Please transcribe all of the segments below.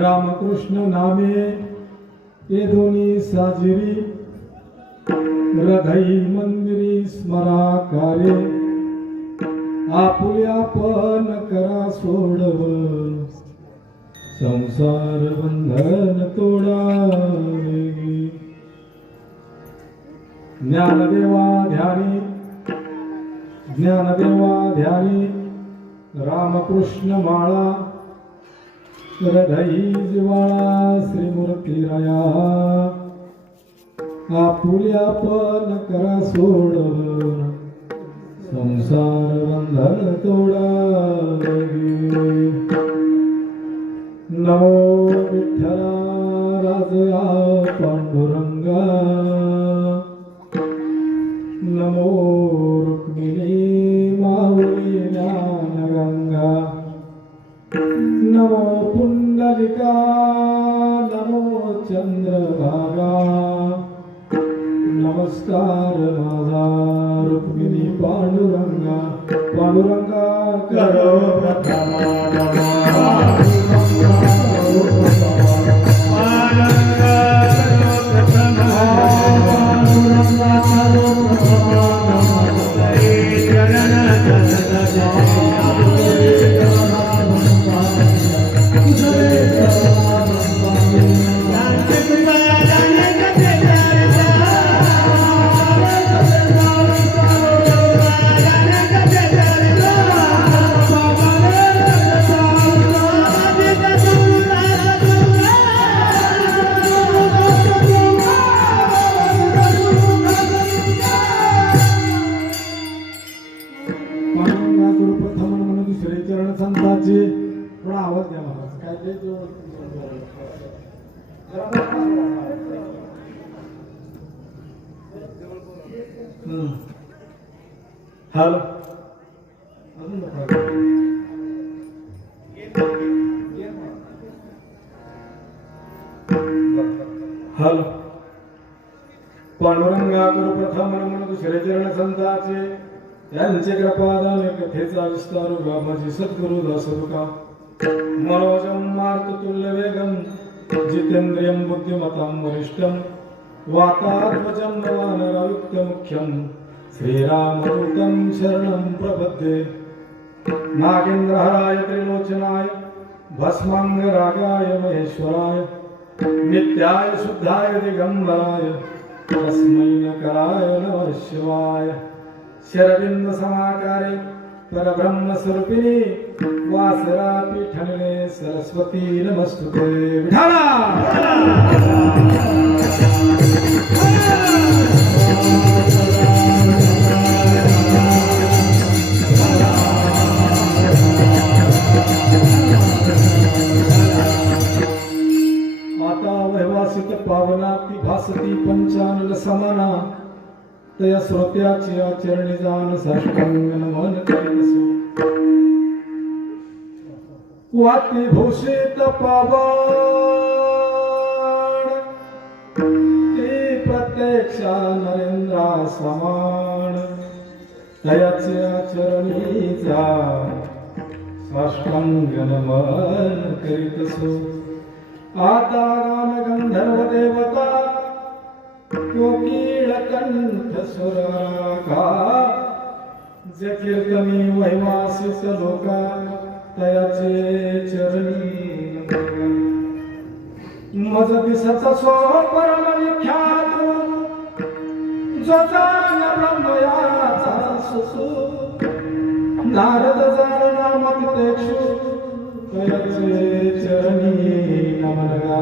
रामकृष्ण नामे ये दोन्ही साजिरी हृदय मंदिरी स्मराकारे आपुल्या पण करा सोडव संसार बंधन तोडावे ज्ञानदेवा ध्यानी रामकृष्ण माळा हृदय जिवाळा श्रीमूर्ती राया आपुल्या पण करा सोडव संसार बंधन तोडावे नमो विठ्ठला राजया पांडुरंगा नमो रुक्मिणी माऊली ज्ञानगंगा नमो पुंडलिका नमो चंद्रभागा नमस्कार माझा रुक्मिणी पांडुरंगा पांडुरंगा करो थोडा आवाज द्या महाराज काय ते जो हॅलो अजून हॅलो पांडुरंगा गुरु प्रथम म्हणून दुसरे चरण संताचे यांचे कृपादाने कथेचा विस्तार माझी सद्गुरु दासरुका मनोजम मार्ततुल्य वेगम जितेंद्रियं बुद्धिमतां वरिष्ठं वातात्मजं नवानरयुक्त मुख्यं श्रीरामदूतं शरणं प्रपद्ये नागेन्द्रहराय त्रिलोचनाय भस्मांगरागाय महेश्वराय नित्याय शुद्धाय दिगंबराय तस्मै नकराय नमः शिवाय शरविंद समाकारे परब्रह्म स्वरूपिणी वासरा पीठने सरस्वती नमस्तुते विठाला आता वैवासित पावना ती भासती पंचानन समाना तया श्रोत्याची आचरणी जाण साष्टांग नमन करीसु वाती भूषित पावण ती प्रत्यक्षा नरेंद्रा समान तयाचे आचरणी जाण साष्टांग नमन करीतसु आता गान गंधर्व देवता कोकिळ कंठ सुराका जे कीर्तनी वैवासित लोका तयाचे चरणी मज दिसचा सो परम विख्यात जो जाण ब्रह्मयाचा सुसु नारद जाण नाम तितेक्षु तयाचे चरणी नमन गा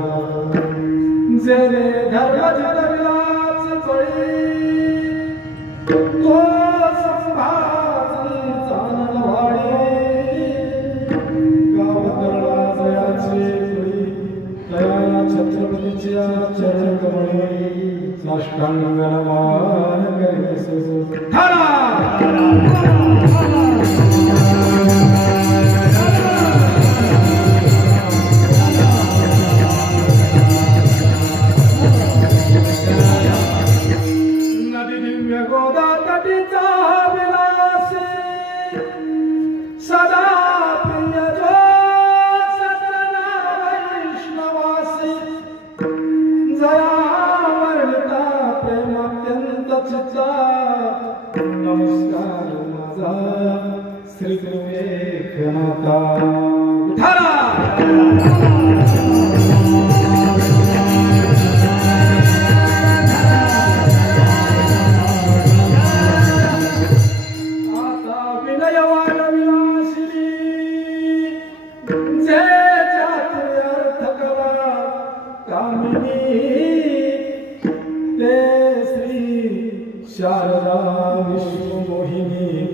जेने धर्म जगविलाच चळी तो संभाजी चानन वाडी गावतळा जयाचे फुली तया छत्रपतीच्या चरण कमळी साष्टांग नमन करीसु नमस्कार माझा श्री विवेकनाथा आता विनयवान विनाशिनी जे चातुर्य अर्थ कला कामिनी ते श्री शारदा विश्वमोहिनी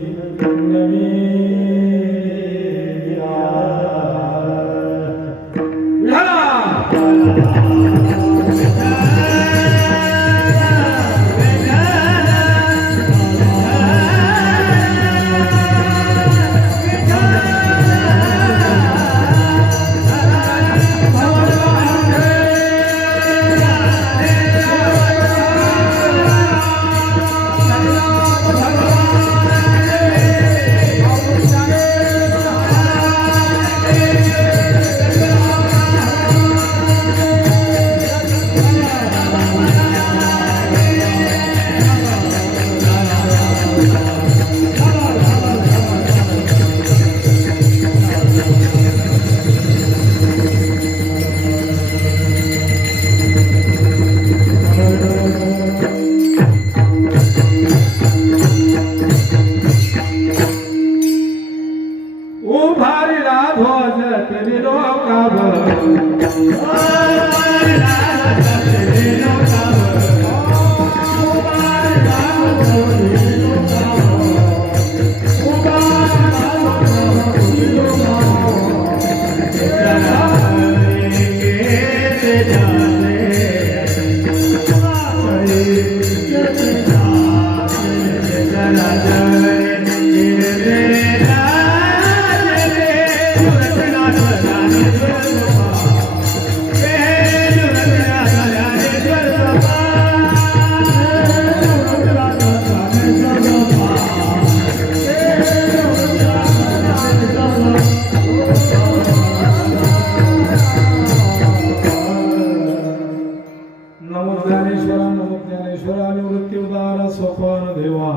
नमो ज्ञानेश्वरा निवृत्ती उदारा सोपान देवा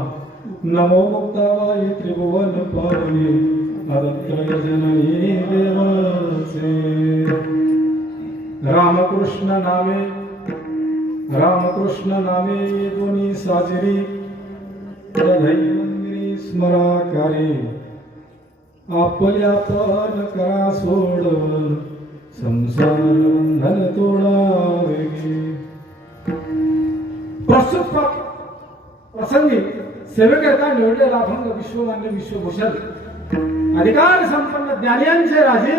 नमो मुक्ताबाई त्रिभुवन पावनी अदत्रय जननी देवसे रामकृष्ण नामे दोन्ही साजरी हृदयी स्मराकारी आपल्या पण करा सोड संसार बंधन तोडावे प्रस्तुत प्रसंगी सेवेकरता निवडलेला अभंग विश्वमान्य विश्वभूषण अधिकार संपन्न ज्ञानियांचे राजे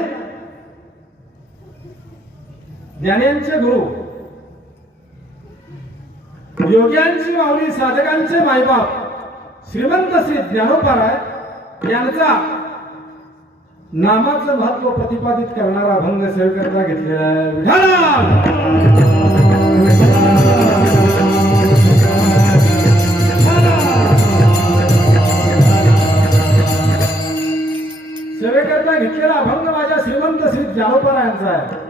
ज्ञानियांचे गुरु योग्यांची माऊली साधकांचे मायबाप श्रीमंत श्री ज्ञानोबाराय यांचा नामाचं महत्व प्रतिपादित करणारा अभंग सेवेकरता घेतलेला आहे. विठ्ठल सेवेकरता घेतलेला अभंग माझ्या श्रीमंत श्री ज्ञानोबारायांचा आहे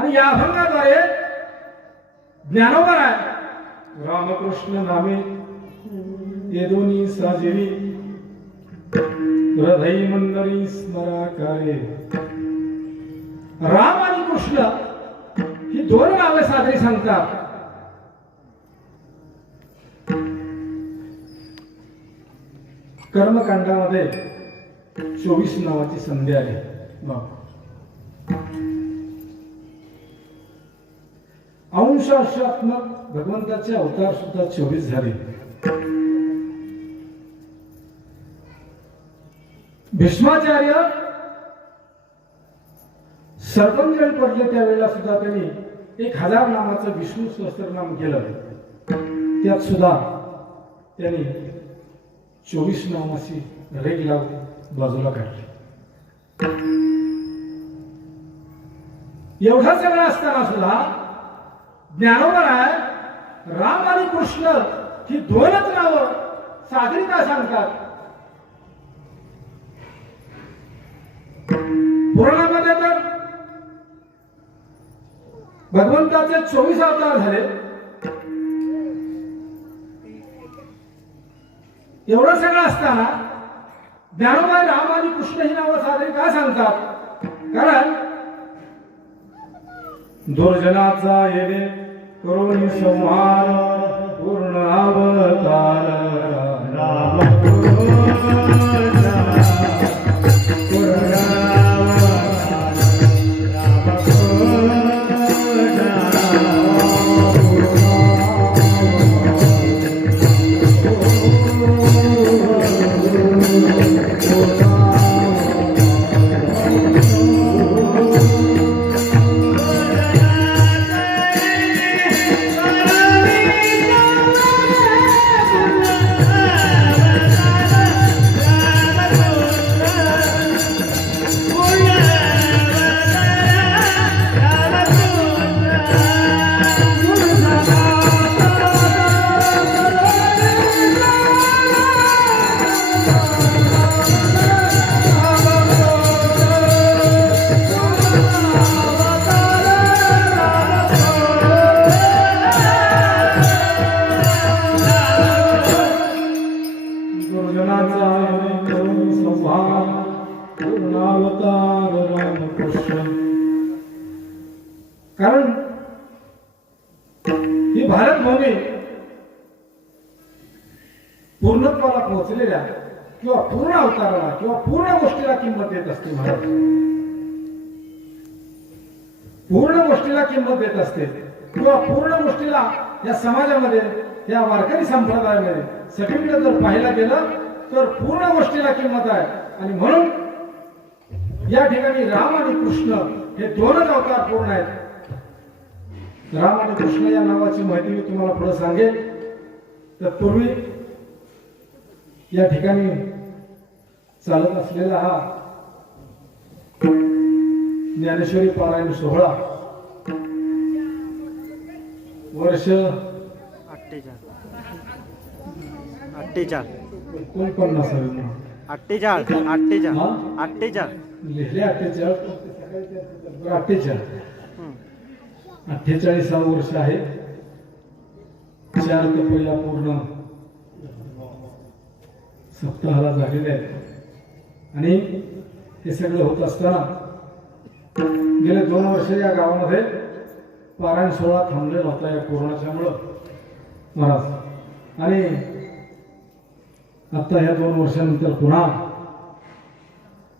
आणि या अभंगाद्वारे ज्ञानोबाराय रामकृष्ण नामे ये दोन्ही साजिरी हृदय मंदरी स्मराकारे राम आणि कृष्ण ही दोन नावे साजरी सांगतात. कर्मकांडामध्ये 24 नावाची संधी आहे. अंशात्मक भगवंताचे अवतार सुद्धा 24 झाले. भीष्माचार्य सर्पंजन पडले त्यावेळेला सुद्धा त्यांनी 1000 नामाचं विष्णू सहस्त्रनाम केलं. त्यात सुद्धा त्यांनी 24 नामाची रेग लावून बाजूला काढली. एवढा सगळं असताना सुद्धा ज्ञानोबाराय राम आणि कृष्ण ही दोनच नावं साजरी का सांगतात. पुराणामध्ये तर भगवंताचे 24 अवतार झाले. एवढं सगळं असताना ज्ञानोबा राम आणि कृष्ण ही नावं साजरी का सांगतात. कारण दुर्जनाचा येणे करुणी संहार पूर्ण अवतार राम कारण ही भारत भूमी पूर्णत्वाला पोहोचलेल्या किंवा पूर्ण अवताराला किंवा पूर्ण गोष्टीला किंमत देत असते. महाराज पूर्ण गोष्टीला किंमत देत असते किंवा पूर्ण गोष्टीला या समाजामध्ये या वारकरी संप्रदायामध्ये सगळीकडे जर पाहायला गेलं तर पूर्ण गोष्टीला किंमत आहे. आणि म्हणून या ठिकाणी राम आणि कृष्ण हे दोनच अवतार पूर्ण आहेत. राम आणि कृष्ण या नावाची माहिती मी तुम्हाला पुढे सांगेल. तत्पूर्वी या ठिकाणी चालत असलेला हा ज्ञानेश्वरी पारायण सोहळा वर्ष 49 लिहिले 48 वर्ष आहे. 4 तपोया पूर्ण सप्ताहाला झालेले आहेत. आणि हे सगळं होत असताना गेले 2 वर्ष या गावामध्ये पारायण सोहळा थांबलेला होता या कोरोनाच्यामुळं महाराज. आणि आता ह्या 2 वर्षानंतर पुन्हा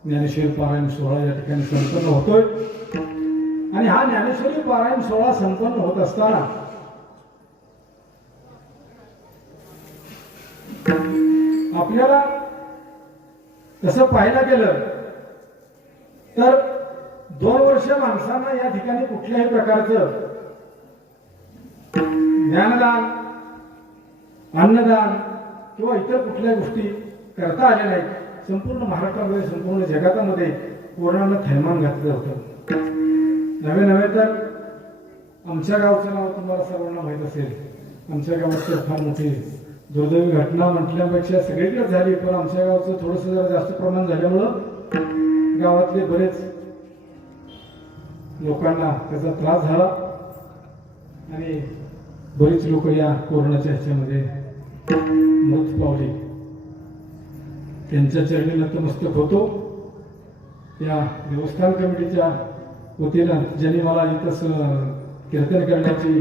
ज्ञानेश्वरी पारायण सोहळा या ठिकाणी संपन्न होतोय. आणि हा ज्ञानेश्वरी पारायण सोहळा संपन्न होत असताना आपल्याला तसं पाहायला गेलं तर 2 वर्ष माणसांना या ठिकाणी कुठल्याही प्रकारचं ज्ञानदान, अन्नदान किंवा इतर कुठल्या गोष्टी करता आल्या नाहीत. संपूर्ण महाराष्ट्रामध्ये, संपूर्ण जगातामध्ये कोरोनानं थैमान घातलं होतं. नवे तर आमच्या गावचं नाव तुम्हाला सर्वांना माहीत असेल. आमच्या गावात तर फार मोठी दुर्दैवी घटना म्हटल्यापेक्षा सगळीकडे झाली, पण आमच्या गावचं थोडंसं जरा जास्त प्रमाण झाल्यामुळं गावातले बरेच लोकांना त्याचा त्रास झाला आणि बरीच लोक या कोरोनाच्या ह्याच्यामध्ये मृत पावली. त्यांच्या चरणी नतमस्तक होतो. या देवस्थान कमिटीच्या वतीनं ज्यांनी मला इथं कीर्तन करण्याची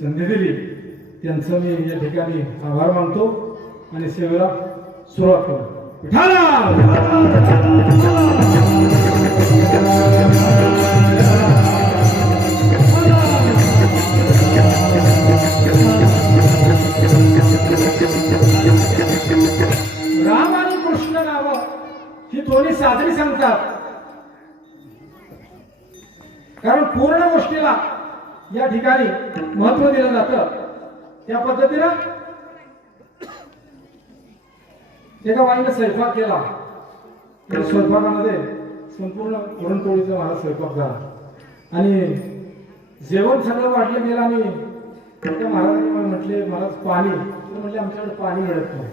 संधी दिली त्यांचं मी या ठिकाणी आभार मानतो आणि सेवेला सुरुवात करतो. राम आणि कृष्ण नावं ही दोन्ही साजरी सांगतात. कारण पूर्ण गोष्टीला या ठिकाणी महत्व दिलं जातं. त्या पद्धतीनं एका बाईने स्वयंपाक केला. त्या स्वयंपाकामध्ये संपूर्ण पुरणपोळीचा मला स्वयंपाक झाला आणि जेवण सगळं वाढलं गेलं. आणि त्या महाराजांनी मला म्हटले, महाराज पाणी. म्हटले आमच्याकडे पाणी मिळत नाही.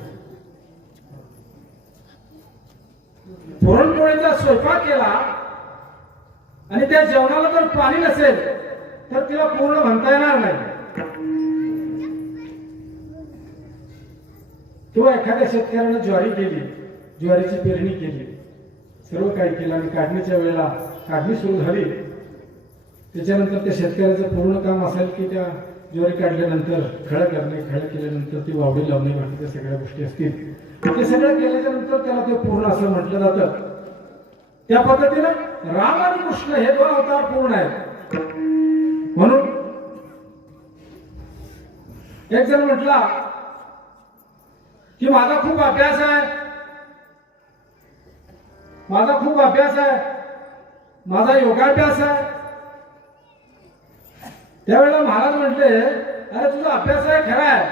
पुरणपोळीचा स्वयंपाक केला आणि त्या जेवणाला जर पाणी नसेल तर तिला पूर्ण म्हणता येणार नाही. किंवा एखाद्या शेतकऱ्याने ज्वारी केली, ज्वारीची पेरणी केली, सर्व काही केलं आणि काढणीच्या वेळेला काढणी सुरू झाली. त्याच्यानंतर त्या शेतकऱ्याचं पूर्ण काम असेल की त्या ज्वारी काढल्यानंतर खळं करणे, खळं केल्यानंतर ती वावडी लावणे, बाकीच्या सगळ्या गोष्टी असतील. ते सगळं केल्याच्या नंतर त्याला ते पूर्ण असं म्हटलं जातं. त्या पद्धतीनं राम आणि कृष्ण हे 2 अवतार पूर्ण आहेत. म्हणून एक जण म्हटला की माझा खूप अभ्यास आहे, माझा खूप अभ्यास आहे, माझा योगाभ्यास आहे. त्यावेळेला महाराज म्हटले, अरे तुझा अभ्यास आहे खरा आहे,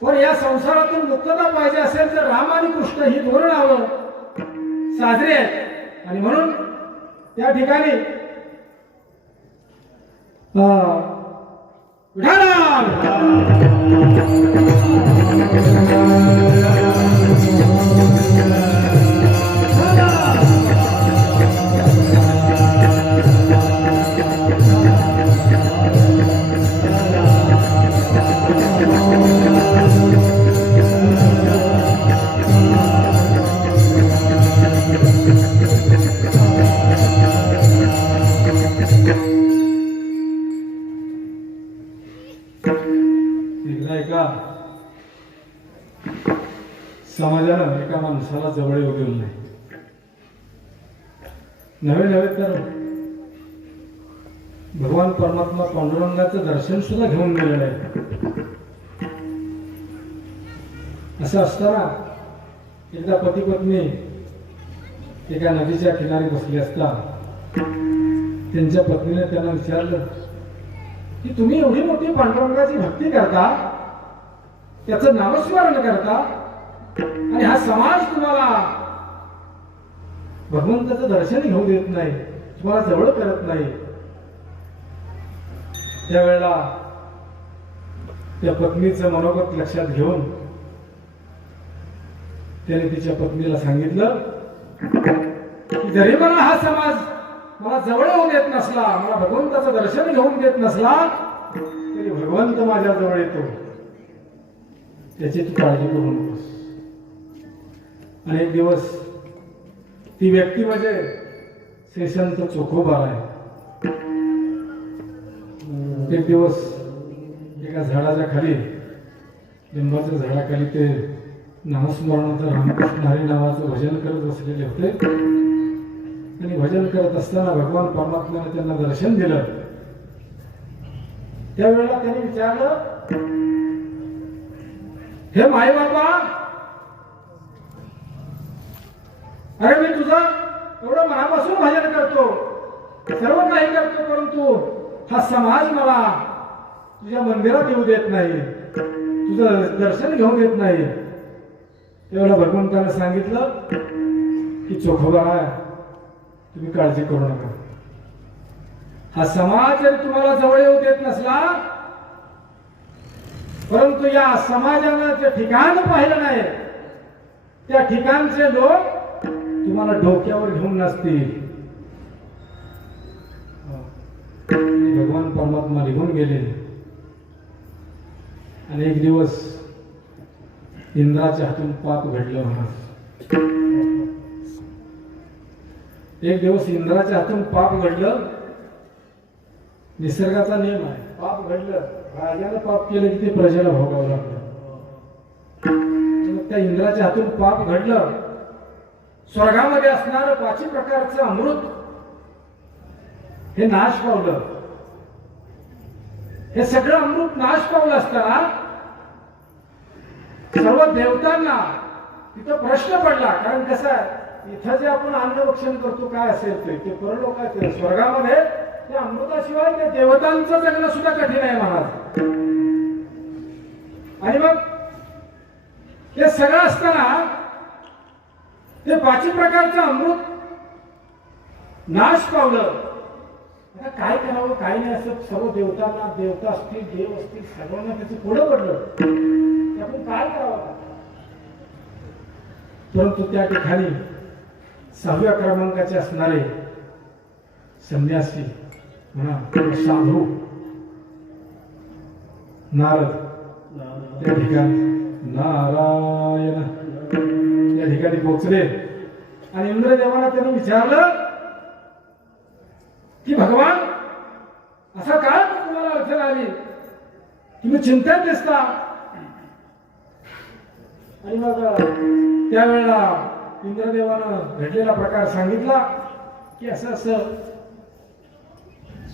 पण या संसारातून मुक्तता पाहिजे असेल तर राम आणि कृष्ण ही 2 नावं साजरी आहेत. आणि म्हणून त्या ठिकाणी समाजानं एका माणसाला जवळ येऊ दिलं नाही. नवे तर भगवान परमात्मा पांडुरंगाचं दर्शन सुद्धा घेऊन गेलेलं आहे. असं असताना एकदा पती पत्नी एका नदीच्या किनारी बसली असता त्यांच्या पत्नीने त्यांना विचारलं की तुम्ही एवढी मोठी पांडुरंगाची भक्ती करता, त्याचं नामस्मरण करता आणि हा समाज तुम्हाला भगवंताचं दर्शन घेऊ देत नाही, तुम्हाला जवळ करत नाही. त्यावेळेला त्या पत्नीचं मनोगत लक्षात घेऊन त्याने तिच्या पत्नीला सांगितलं की जरी मला हा समाज मला जवळ होऊन देत नसला, मला भगवंताचं दर्शन घेऊन देत नसला, तरी भगवंत माझ्या जवळ येतो, त्याची तू काळजी करू नकोस. अनेक दिवस ती व्यक्ती म्हणजे श्री संत चोखोबा आहे. एक दिवस एका झाडाच्या खाली, लिंबाच्या झाडाखाली ते नामस्मरणाचं रामकृष्ण हरी नावाचं भजन करत बसलेले होते. आणि भजन करत असताना भगवान परमात्म्याने त्यांना दर्शन दिलं. त्यावेळेला त्यांनी विचारलं, हे माय बाबा, अरे मी तुझं एवढं मनापासून भजन करतो, सर्व काही करतो, परंतु हा समाज मला तुझ्या मंदिरात येऊ देत नाही, तुझं दर्शन घेऊन देत नाही. त्यावेळेला भगवंताने सांगितलं की चोखोबा, तुम्ही काळजी करू नका. हा समाज जरी तुम्हाला जवळ येऊ देत नसला, परंतु या समाजानं जे ठिकाण पाहिलं नाही, त्या ठिकाणचे लोक तुम्हाला डोक्यावर घेऊन नसतील. भगवान परमात्मा निघून गेले. आणि एक दिवस इंद्राच्या हातून पाप घडलं महाराज. एक दिवस इंद्राच्या हातून पाप घडलं. निसर्गाचा नियम आहे, पाप घडलं, राजानं पाप केलं की ते प्रजेला भोगावं लागलं. त्या इंद्राच्या हातून पाप घडलं. स्वर्गामध्ये असणारं 5 प्रकारचं अमृत हे नाश पावलं. हे सगळं अमृत नाश पावलं असताना सर्व देवतांना तिथं प्रश्न पडला. कारण कसं आहे, इथं जे आपण अन्नभक्षण करतो काय असेल ते परलोकात, स्वर्गामध्ये त्या अमृताशिवाय त्या देवतांचं जगणं सुद्धा कठीण आहे महाराज. आणि मग हे सगळं असताना ते 5 प्रकारचं अमृत नाश पावलं. आता काय करावं काय नाही असं सर्व देवतांना, देवता असतील, देव असतील, सर्वांना त्याचं पुढं पडलं की आपण काय करावं. परंतु त्या ठिकाणी 6व्या क्रमांकाचे असणारे संन्यासी म्हणा, साधू नारद त्या ठिकाणी नारायण त्या ठिकाणी पोहोचले. आणि इंद्रदेवाला त्यांनी विचारलं की भगवान, असा काय तुम्हाला अडचण आली, तुम्ही चिंतेत दिसता. आणि मग त्यावेळेला इंद्रदेवानं घडलेला प्रकार सांगितला की असं असं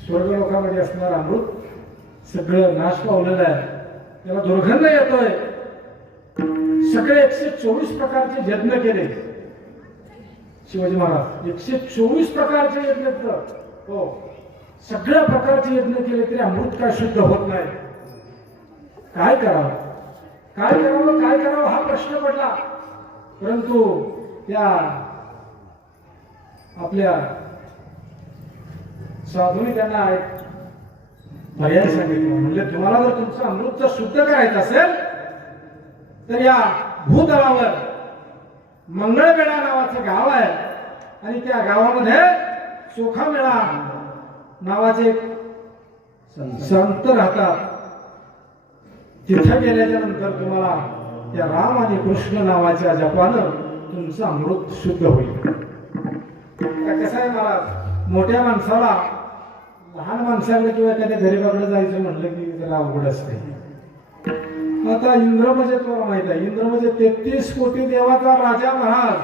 स्वर्गलोकामध्ये असणारं अमृत सगळं नाश पावलेलं आहे, त्याला दुर्गंध येतोय. सगळे 124 प्रकारचे यज्ञ केले शिवाजी महाराज. 124 प्रकारचे यज्ञ, हो, सगळ्या प्रकारचे यज्ञ केले तरी अमृत काय शुद्ध होत नाही. काय करावं काय करावं काय करावं हा प्रश्न पडला. परंतु त्या आपल्या साधूने त्यांना एक पर्याय सांगितलं. म्हणजे तुम्हाला जर तुमचं अमृत शुद्ध करायचं असेल तर या भूतलावर मंगळवेढा नावाचं गाव आहे आणि त्या गावामध्ये चोखामेळा नावाचे एक संत राहतात. तिथं गेल्याच्या नंतर तुम्हाला त्या राम आणि कृष्ण नावाच्या जपानं तुमचं अमृत शुद्ध होईल. कसं आहे महाराज, मोठ्या माणसाला लहान माणसाकडे किंवा एखाद्या गरीबाकडे जायचं म्हटलं की त्याला अवघड असते. आता इंद्र म्हणजे तुम्हाला माहित आहे, इंद्र म्हणजे 33 कोटी देवाचा राजा महाराज.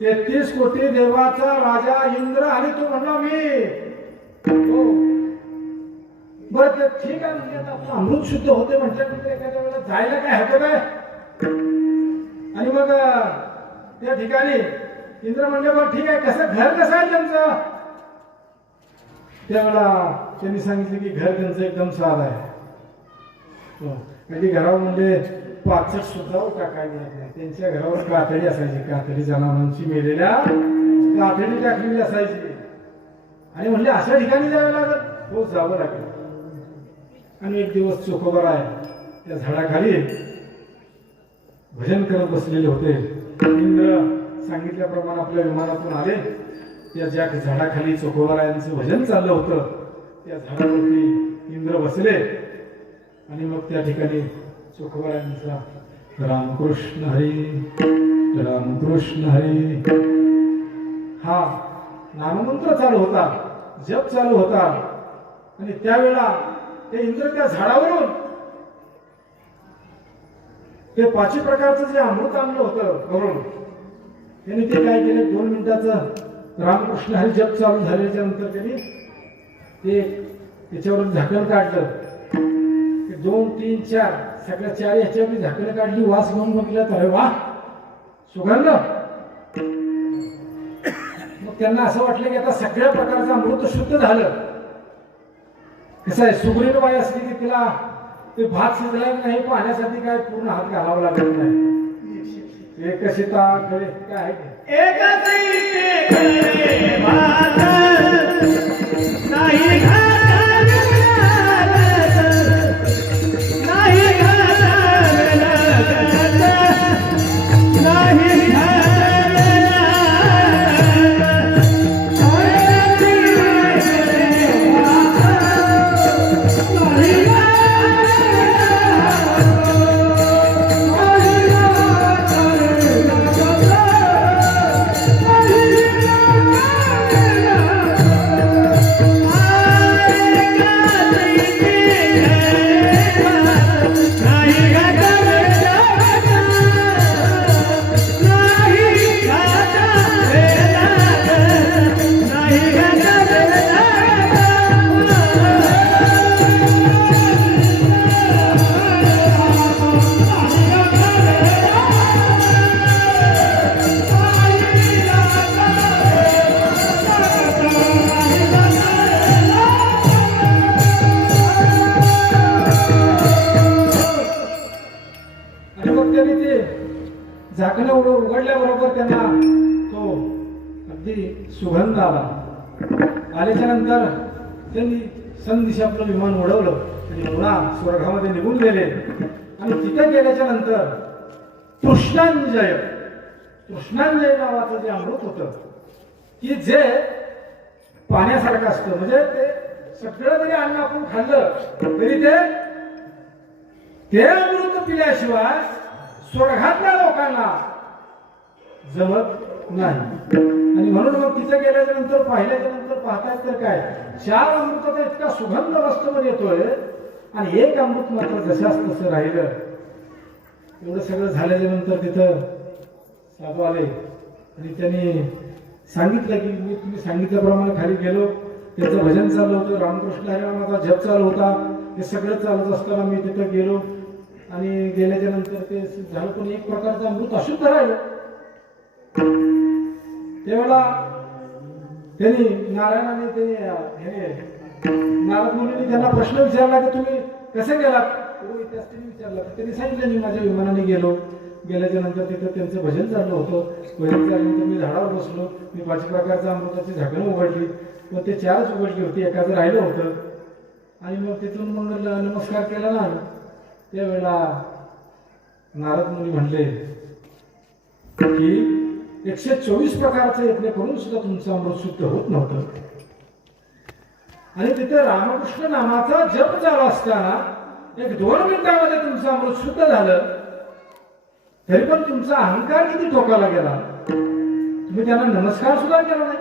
33 कोटी देवाचा राजा इंद्र. आणि तू म्हणला मी, हो बरं ते ठीक आहे. म्हणजे आता अमृत शुद्ध होते म्हटल्यानंतर एखाद्या वेळेला जायला काय होतं काय. आणि मग त्या ठिकाणी इंद्र म्हणजे बरं ठीक आहे, कसं घर कसं आहे त्यांचं. त्यावेळेला त्यांनी सांगितलं की घर त्यांचं एकदम साधं आहे. म्हणजे घरावर म्हणजे पाचट सुद्धा टाकायला मिळत नाही. त्यांच्या घरावर कातडी असायची, कातडी जनावरांची मेलेल्या कातडी टाकलेली असायची. आणि म्हणले अशा ठिकाणी जावं लागेल, हो जावं लागेल. आणि एक दिवस चोखोबराय त्या झाडाखाली भजन करत बसलेले होते. इंद्र सांगितल्याप्रमाणे आपल्या विमानातून आले. त्या ज्या झाडाखाली चोखोबरायांचं भजन चाललं होतं त्या झाडावरती इंद्र बसले आणि मग त्या ठिकाणी चोखोबरायांचा रामकृष्ण हरी रामकृष्ण हरी हा नाममंत्र चालू होता, जप चालू होता. आणि त्यावेळेला ते इंद्र त्या झाडावरून ते 5 प्रकारचं जे अमृत आणलं होतं करून त्यांनी ते काय केले, 2 मिनिटाचं रामकृष्ण हरी जप चालू झाल्याच्या नंतर त्यांनी ते त्याच्यावर झाकण काढलं. 2, 3, 4 सगळ्या 4 ह्याच्यावर झाकण काढली, वास घेऊन बघितलं, अरे वा सुगंध. मग त्यांना असं वाटलं की आता सगळ्या प्रकारचं अमृत शुद्ध झालं. कसं आहे, सुगरीण बाई असली की तिला ते भात शिजला नाही पाहण्यासाठी काय पूर्ण हात घालावा लागत नाही. एक सीता काय झाकणं उघडल्याबरोबर त्यांना तो अगदी सुगंध आला. आल्याच्या नंतर त्यांनी संदिशा आपलं विमान उडवलं आणि पुन्हा स्वर्गामध्ये निघून गेले. आणि तिथे गेल्याच्या नंतर कृष्णांजय नावाचं जे अमृत होतं की जे पाण्यासारखं असतं, म्हणजे ते सगळं जरी अन्न आपण खाल्लं तरी ते अमृत पिल्याशिवाय स्वर्गातल्या लोकांना जमत नाही. आणि म्हणून मग तिथे गेल्याच्या नंतर पाहिल्याच्या नंतर पाहतायत तर काय 4 अमृताचा इतका सुगंध वस्तूमध्ये येतोय आणि एक अमृत मात्र जशाच तसं राहिलं. एवढं सगळं झाल्याच्या नंतर तिथं साधू आले आणि त्यांनी सांगितलं की मी तुम्ही सांगितल्याप्रमाणे खाली गेलो, त्याचं भजन चालू होतं, रामकृष्ण हरी नामाचा जप चालू होता, हे सगळं चालत असताना मी तिथं गेलो आणि गेल्याच्या नंतर ते झालं पण एक प्रकारचं अमृत अशुद्ध राहिलं. त्यावेळेला त्यांनी नारद मुनींनी त्यांना प्रश्न विचारला की तुम्ही कसे गेलात, विचारला. त्यांनी सांगितलं मी माझ्या विमानाने गेलो. गेल्याच्या नंतर तिथं त्यांचं भजन चाललं होतं. भजन झाल्यानंतर मी झाडावर बसलो, मी 5 प्रकारच्या अमृताची झाकणं उघडली, मग ते 4च उघडली होती, एखादं राहिलं होतं. आणि मग तिथून मग नमस्कार केला ना. त्यावेळेला नारद मुनी म्हणले की 124 प्रकारचे यत्न करून सुद्धा तुमचं अमृत शुद्ध होत नव्हतं. आणि तिथे रामकृष्ण नामाचा जप चालू असताना 1-2 मिनिटांमध्ये तुमचं अमृत शुद्ध झालं, तरी पण तुमचा अहंकार किती टोकाला गेला. तुम्ही त्यांना नमस्कार सुद्धा केला नाही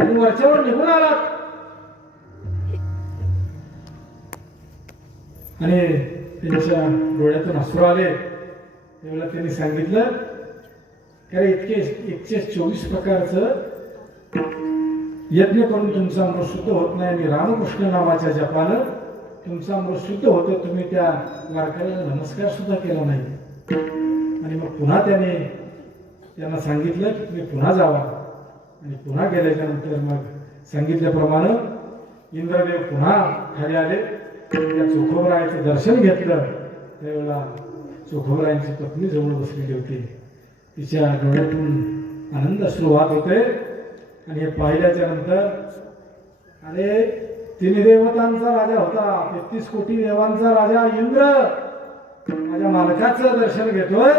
आणि वरच्यावर निघून आलात. आणि त्यांच्या डोळ्यातून अश्रू आले. त्यावेळेला त्यांनी सांगितलं की इतके 124 प्रकारचं यज्ञ करून तुमचं अमृत शुद्ध होत नाही आणि रामकृष्ण नावाच्या जपानं तुमचं अमृत शुद्ध होतं, तुम्ही त्या वारकऱ्याला नमस्कार सुद्धा केला नाही. आणि मग पुन्हा त्यांना सांगितलं की तुम्ही पुन्हा जावा. आणि पुन्हा गेल्याच्या नंतर मग सांगितल्याप्रमाणे इंद्रदेव पुन्हा खाली आले. त्या चोखोबरायाचं दर्शन घेतलं. त्यावेळेला चोखोबरायांची पत्नी जवळ बसलेली होती. तिच्या डोळ्यातून आनंद अश्रू वाहत होते. आणि हे पाहिल्याच्या नंतर अरे तिन्ही देवतांचा राजा होता, 33 कोटी देवांचा राजा इंद्र माझ्या मालकाचं दर्शन घेतोय.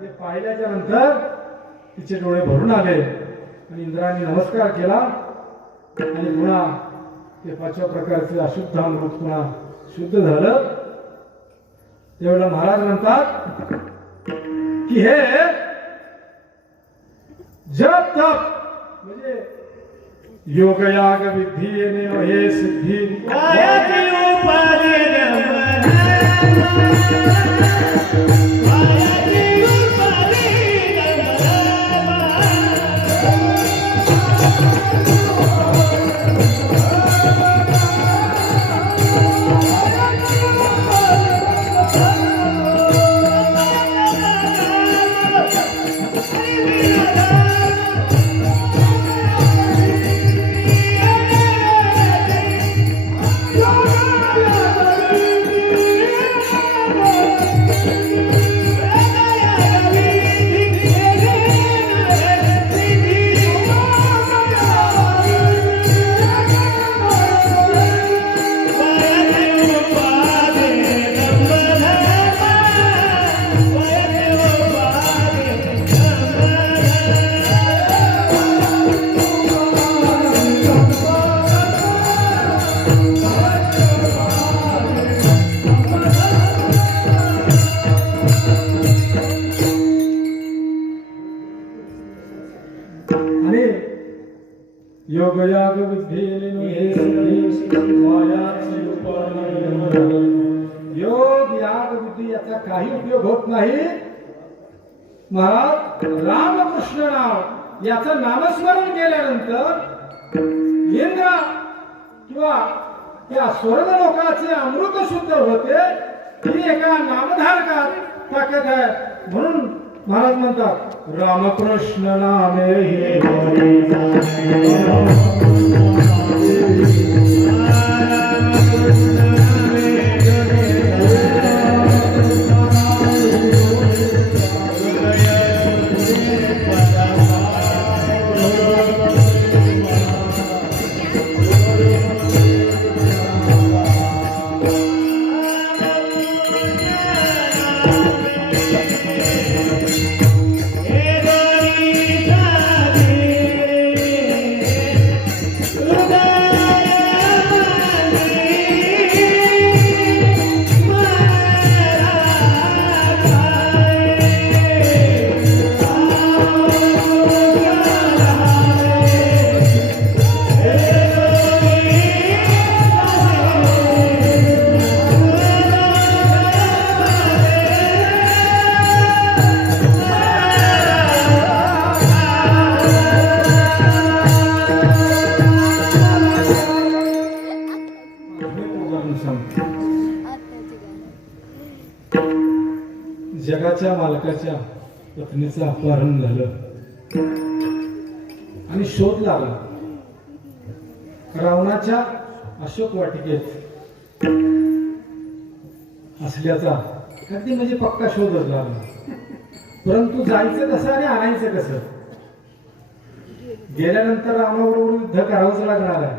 ते पाहिल्याच्या नंतर तिचे डोळे भरून आले आणि इंद्राने नमस्कार केला आणि पुन्हा ते 5व्या प्रकारचे अशुद्ध अमृत पुन्हा शुद्ध झालं. त्यावेळेला महाराज म्हणतात की हे जप तप म्हणजे योगयाग विधी हे सिद्धी योगयाग विधी हे सिद्धी मायाची उपाय. योग याग विधी याचा काही उपयोग होत नाही. महाराज रामकृष्ण नाव याचं नामस्मरण केल्यानंतर इंद्र किंवा त्या स्वर्ग लोकाचे अमृत शुद्ध होते. ही एका नामधारकात ताकद आहे. म्हणून महाराज म्हणतात रामकृष्ण नामे हे जगाच्या मालकाच्या पत्नीचं अपहरण झालं आणि शोध लागला. रावणाच्या अशोक वाटिकेत असल्याचा अगदी म्हणजे पक्का शोधच लागला. परंतु जायचं कसं आणि आणायचं कसं? गेल्यानंतर रावणाबरोबर युद्ध करावंच लागणार आहे.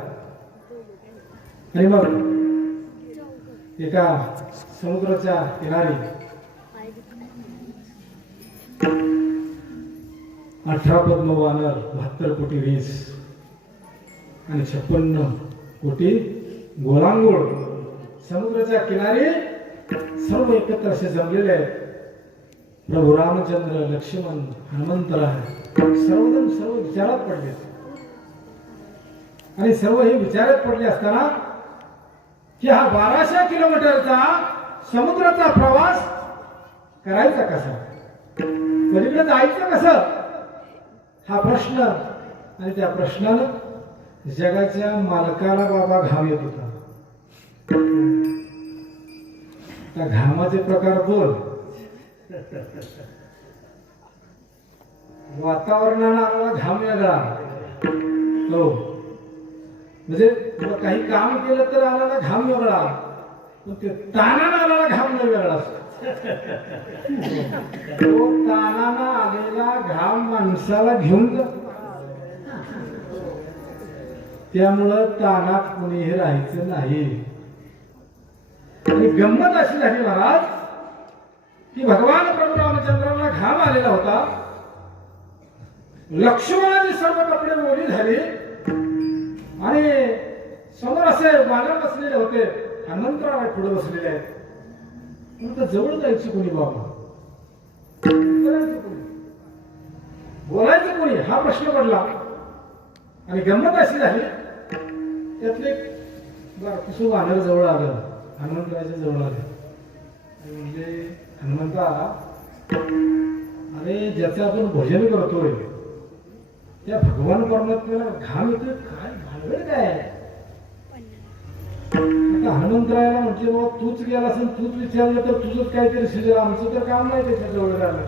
आणि मग एका समुद्राच्या किनारी 18 पद्म वानर, 72 कोटी वीस आणि 56 कोटी गोलांगोळ समुद्राच्या किनारी सर्व एकत्र असे जमलेले आहेत. प्रभू रामचंद्र, लक्ष्मण, हनुमंतराय सर्वजण सर्व विचारात पडले. आणि सर्व हे विचारात पडले असताना की हा 1200 किलोमीटरचा समुद्राचा प्रवास करायचा कसा, पलीकडे जायचं कसं, हा प्रश्न. आणि त्या प्रश्नानं जगाच्या मालकाला बाबा घाम येत होता. त्या घामाचे प्रकार दोन. वातावरणाला आलेला घाम वेगळा, हो म्हणजे काही काम केलं तर आलेला घाम वेगळा, पण ते तानानं आलेला घाम नाही वेगळा असतो. तो तानानं आलेला घाम माणसाला घेऊन जातो. त्यामुळं तानात कुणीही राहायचं नाही. आणि गंमत अशी झाली महाराज की भगवान प्रभू रामचंद्रांना घाम आलेला होता. लक्ष्मणाची सर्व कपडे ओली झाली आणि समोर असे वानर बसलेले होते. हनुमंतराव पुढे बसलेले आहेत. म्हणून जवळ जायचं कोणी बाबा, बोलायचं कोणी हा प्रश्न पडला. आणि गंमत अशी झाली त्यातले बारकुसू वानर जवळ आलं, हनुमंतरावच्या जवळ आलं. म्हणजे हनुमंता, अरे ज्याचं आपण भजन करतोय त्या भगवान परमात्म्याला घाम येतोय, काय भानगड काय? आता हनुमंतरायाला म्हटले बाबा तूच गेला असेल, तूच विचारलं तर तुझंच काहीतरी शिजेल, आमचं तर काम नाही त्याच्या जवळ राहिलं.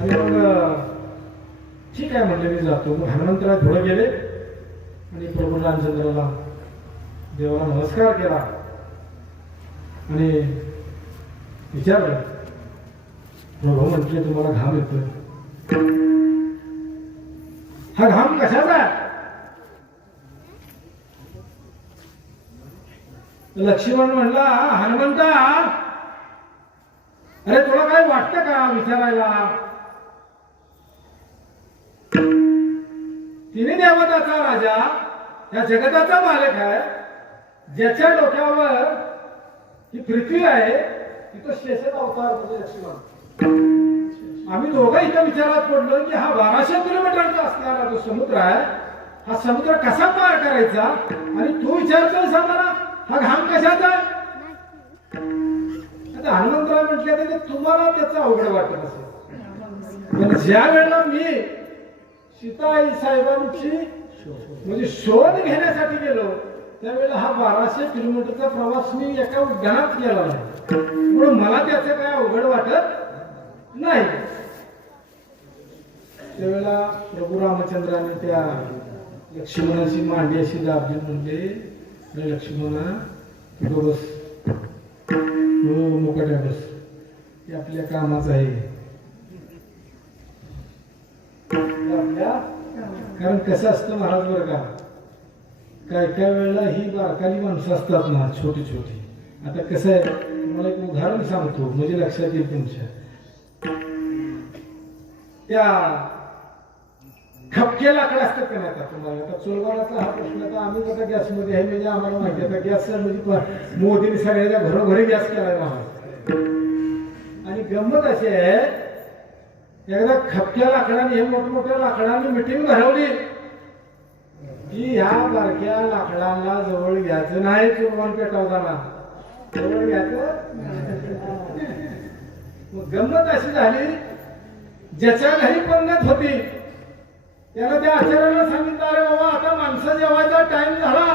आणि मग ठीक आहे म्हणले मी जातो. मग हनुमंतराय थोडं गेले आणि प्रभू रामचंद्राला देवाला नमस्कार केला आणि विचारलं. प्रभू म्हटले तुम्हाला घाम येतोय, हा घाम कशाचा आहे? लक्ष्मण म्हणला हनुमंता, अरे तुला काय वाटतं का विचारायला? तिने देवताचा राजा या जगताचा मालक आहे, ज्याच्या डोक्यावर ही पृथ्वी आहे तिथं शेषाचा अवतार म्हणजे लक्ष्मण. आम्ही दोघं इथं विचारात पडलो की हा 1200 किलोमीटरचा असणारा जो समुद्र आहे, हा समुद्र कसा पार करायचा? आणि तू विचारतोय आम्हाला हा घाम कशाचा? आता हनुमंतराव म्हटले तर तुम्हाला त्याचं अवघड वाटत असेल, पण ज्या वेळेला मी सीताई साहेबांची म्हणजे शोध घेण्यासाठी गेलो त्यावेळेला हा 1200 किलोमीटरचा प्रवास मी एका उद्यानात केला नाही, म्हणून मला त्याचं काय अवघड वाटत नाही. त्यावेळेला प्रभू रामचंद्राने त्या लक्ष्मणाची मांडी अशी दाबली. म्हणले लक्ष्मणा तू बस, मुकाट्या बस, ते आपल्या कामाचं आहे. कारण कसं असतं महाराज बरं का, काय काय वेळेला ही बारकाली माणसं असतात ना छोटी छोटी. आता कसं आहे तुम्हाला एक उदाहरण सांगतो म्हणजे लक्षात येईल तुमच्या. त्या खपके लाकड असतात का नाही? आता तुम्हाला आता चोलवाडाचा हा प्रश्न तर आम्ही आता गॅसमध्ये आहे म्हणजे आम्हाला माहिती आहे. गॅस म्हणजे मोदीने सगळ्याच्या घरोघरी गॅस केलाय महाराज. आणि गंमत अशी आहे, एकदा खपक्या लाकडाने हे मोठमोठ्या लाकडाने मिटिंग भरवली की ह्या बारक्या लाकडांना जवळ घ्यायचं नाही. चोरवान पेटवताना जवळ घ्यायचं. मग गंमत अशी झाली, ज्याच्या घरी पंगत होती त्याला त्या आचार्याला सांगितलं, अरे बाबा आता माणसं जेवायचा टाइम झाला,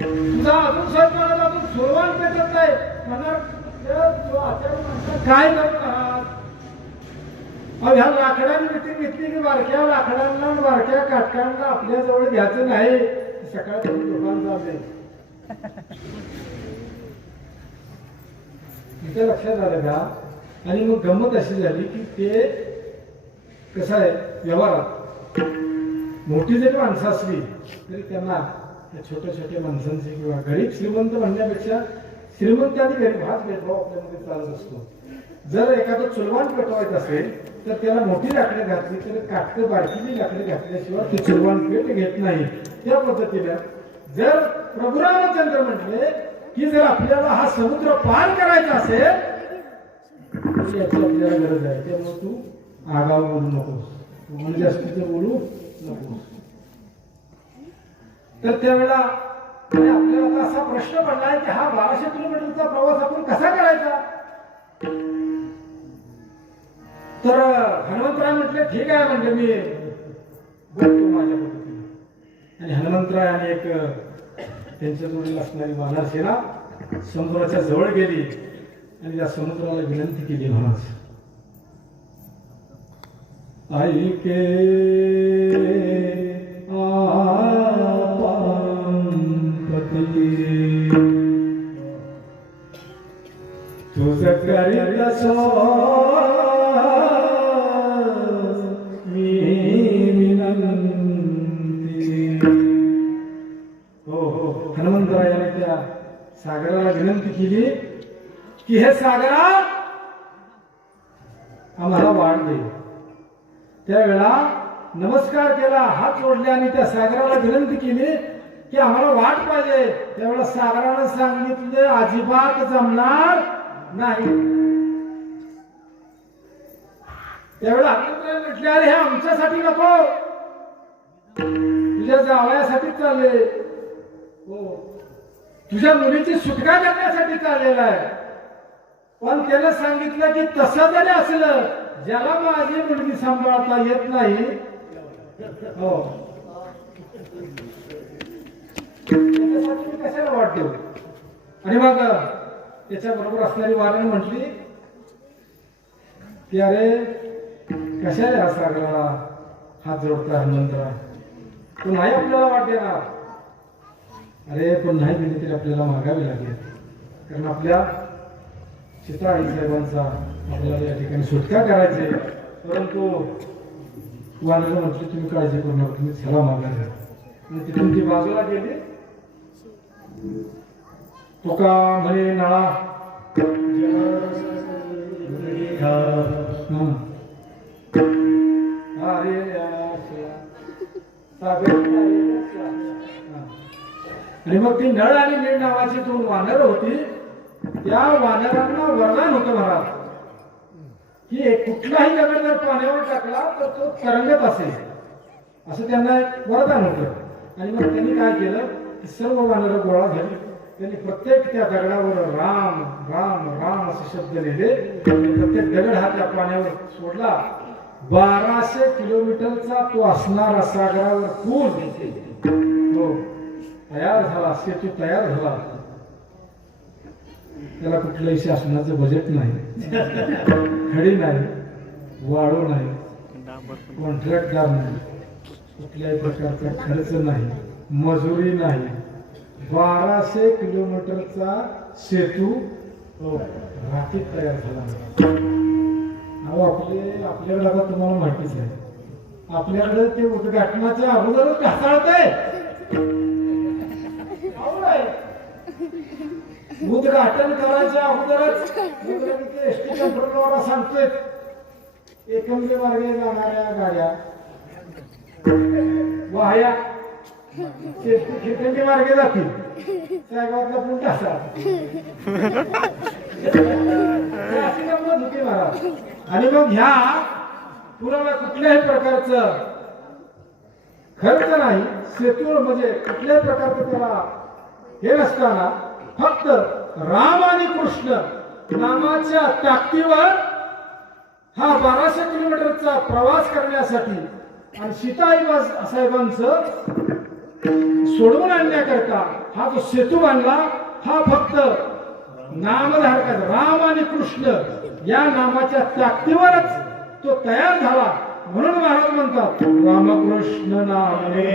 तुझा अजून स्वयंपाकात अजून चोरवान पेटत नाही. म्हणणार काय करत आहात? ह्या लाकडांनी मिटिंग घेतली की बारक्या लाकडांना बारक्या काटकांना आपल्या जवळ घ्यायचं नाही. सकाळपर्यंत दुकान चालले. इथे लक्षात आलं का? आणि मग गंमत अशी झाली की ते कसं आहे व्यवहारात मोठी जरी माणसं असली तरी त्यांना छोट्या छोट्या माणसांची किंवा गरीब श्रीमंत म्हणण्यापेक्षा श्रीमंत आणि गरीब हाच भेदभाव आपल्यामध्ये चालत असतो. जर एखादं चुलवान पेटवायचं असेल तर त्याला मोठी लाकडे घातली तर काटकं बारकीची लाकडे घातल्याशिवाय ते चुलवान पेट घेत नाही. त्या पद्धतीनं जर प्रभू रामचंद्र म्हटले की जर आपल्याला हा समुद्र पार करायचा असेल तर याची आपल्याला गरज आहे. त्यामुळे तू आगाव बोलू नकोस, तू जास्तीचं बोलू नकोस. तर त्यावेळेला आपल्याला असा प्रश्न पडलाय की हा 1200 किलोमीटरचा प्रवास आपण कसा करायचा? तर हनुमंतराय म्हटले ठीक आहे, म्हणजे मी बोलतो माझ्या पद्धतीने. आणि हनुमंतराय आणि एक त्यांच्या जोडीला असणारी वानर सेना समुद्राच्या जवळ गेली आणि त्या समुद्राला विनंती केली, महाराज ऐके तुझ करीत मी विनंती. हो हो हनुमंतरायाने त्या सागराला विनंती केली की हे सागरा आम्हाला वाट दे. त्यावेळा नमस्कार केला, हात जोडले आणि त्या सागराला विनंती केली की आम्हाला वाट पाहिजे. त्यावेळेला सागरानं सांगितलं अजिबात जमणार नाही. त्यावेळेला हनुमंतराय म्हटले अरे हे आमच्यासाठी नको, तुझ्या जावयासाठी चालले, हो तुझ्या मुलीची सुटका करण्यासाठी चाललेला आहे. पण त्याला सांगितलं की तसं जरी असलं ज्याला माझी मुलगी सांभाळता येत नाही, हो त्याच्यासाठी मी कशाला वाट देऊ. आणि मग त्याच्या बरोबर असणारी वारण म्हटली की अरे कशाला हा सागराला हात जोडता हनुमंतराय, तू नाही आपल्याला वाट देणार. अरे पण नाही दिली तरी आपल्याला मागावी लागेल, कारण आपल्या सीता आई साहेबांचा आपल्याला या ठिकाणी सुटका करायचे. परंतु वानर म्हटले तुम्ही काळजी करू नका, तुम्ही चला मागायला. आणि तिथून ती बाजूला गेली. तुका म्हणे नाळा आणि मग ती नळ आणि नीळ नावाची दोन वानर होती. त्या वानरांना वरदान होतं महाराज की कुठलाही दगड जर पाण्यावर टाकला तर तो तरंगत असेल, असं त्यांना एक वरदान होतं. आणि मग त्यांनी काय केलं की सर्व वानर गोळा झाली. त्यांनी प्रत्येक त्या दगडावर राम राम राम असे शब्द लिहिले. प्रत्येक दगड हा त्या पाण्यावर सोडला. 1200 किलोमीटरचा तो असणारा सागरावर पूल हो तयार झाला, सेतू तयार झाला. त्याला कुठलंही शासनाचं बजेट नाही, खडी नाही, वाळू नाही, कॉन्ट्रॅक्टदार नाही, कुठल्याही प्रकारचा खर्च नाही, मजुरी नाही. 1200 किलोमीटरचा सेतू राखीत तयार झाला. आपल्याकडे आता तुम्हाला माहितीच आहे, आपल्याकडे ते उद्घाटनाच्या अगोदरच ढासळतंय. उद्घाटन करायच्या अगोदरच एसटी कंट्रोलवाला सांगतोय एकंदे मार्गे जाणाऱ्या गाड्या वाहया खेकंदी मार्गे जातील, साहेबातला पण ढासा अशी गंमत होती महाराज. आणि मग ह्या पुराला कुठल्याही प्रकारचं खर्च नाही, सेतू म्हणजे कुठल्याही प्रकारचं त्याला हे नसताना फक्त राम आणि कृष्ण नामाच्या ताकदीवर हा 1200 किलोमीटरचा प्रवास करण्यासाठी आणि सीताई साहेबांचं सोडवून आणण्याकरता हा जो सेतू बांधला, हा फक्त नामधारक राम आणि कृष्ण या नामाच्या ताकदीवरच तो तयार झाला. म्हणून महाराज म्हणतात रामकृष्ण नामे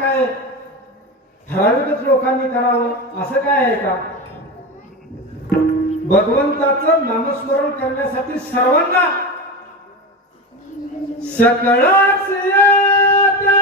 काय ठराविकच लोकांनी करावं असं काय आहे का? भगवंताचं नामस्मरण करण्यासाठी सर्वांना सकळच येते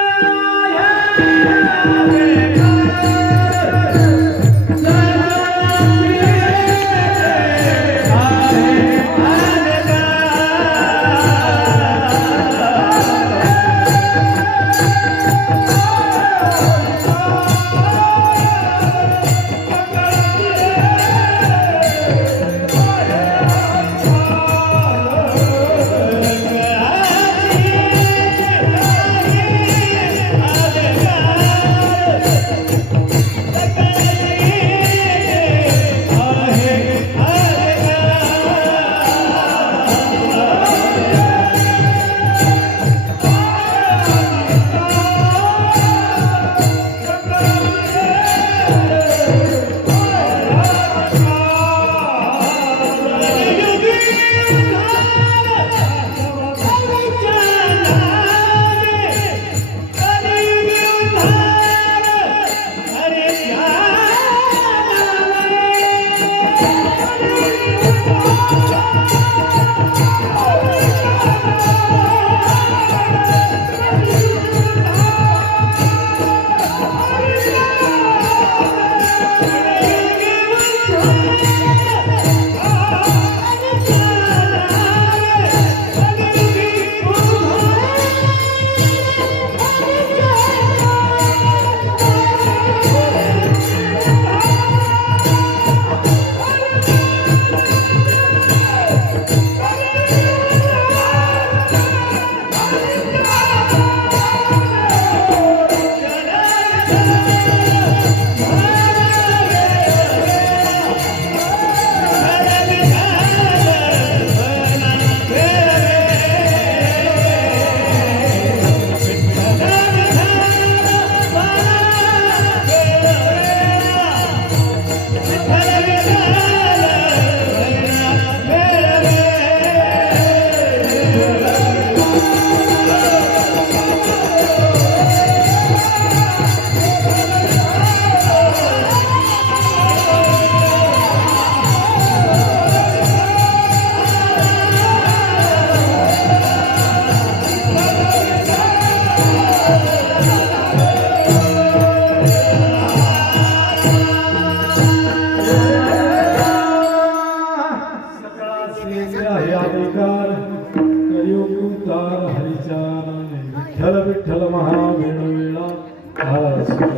विठ्ठल विठ्ठल महावेळोवेळा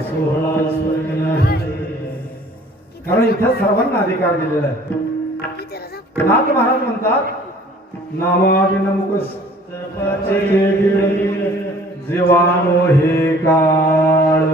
सोहळा स्वर्गीय. कारण इथं सर्वांना अधिकार दिलेला आहे. नाथ महाराज म्हणतात नामाविनमुख जीवानो हे काळ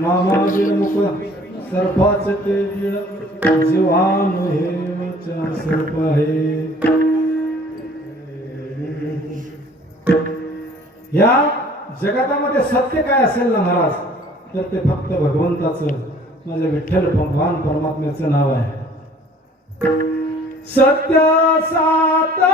मामा बिळमुख सर्पाच ते बिळ जीवान हेचा सर्प आहे. या जगतामध्ये सत्य काय असेल ना महाराज, तर ते फक्त भगवंताचं, माझ्या विठ्ठल भगवान परमात्म्याचं नाव आहे. सत्य सात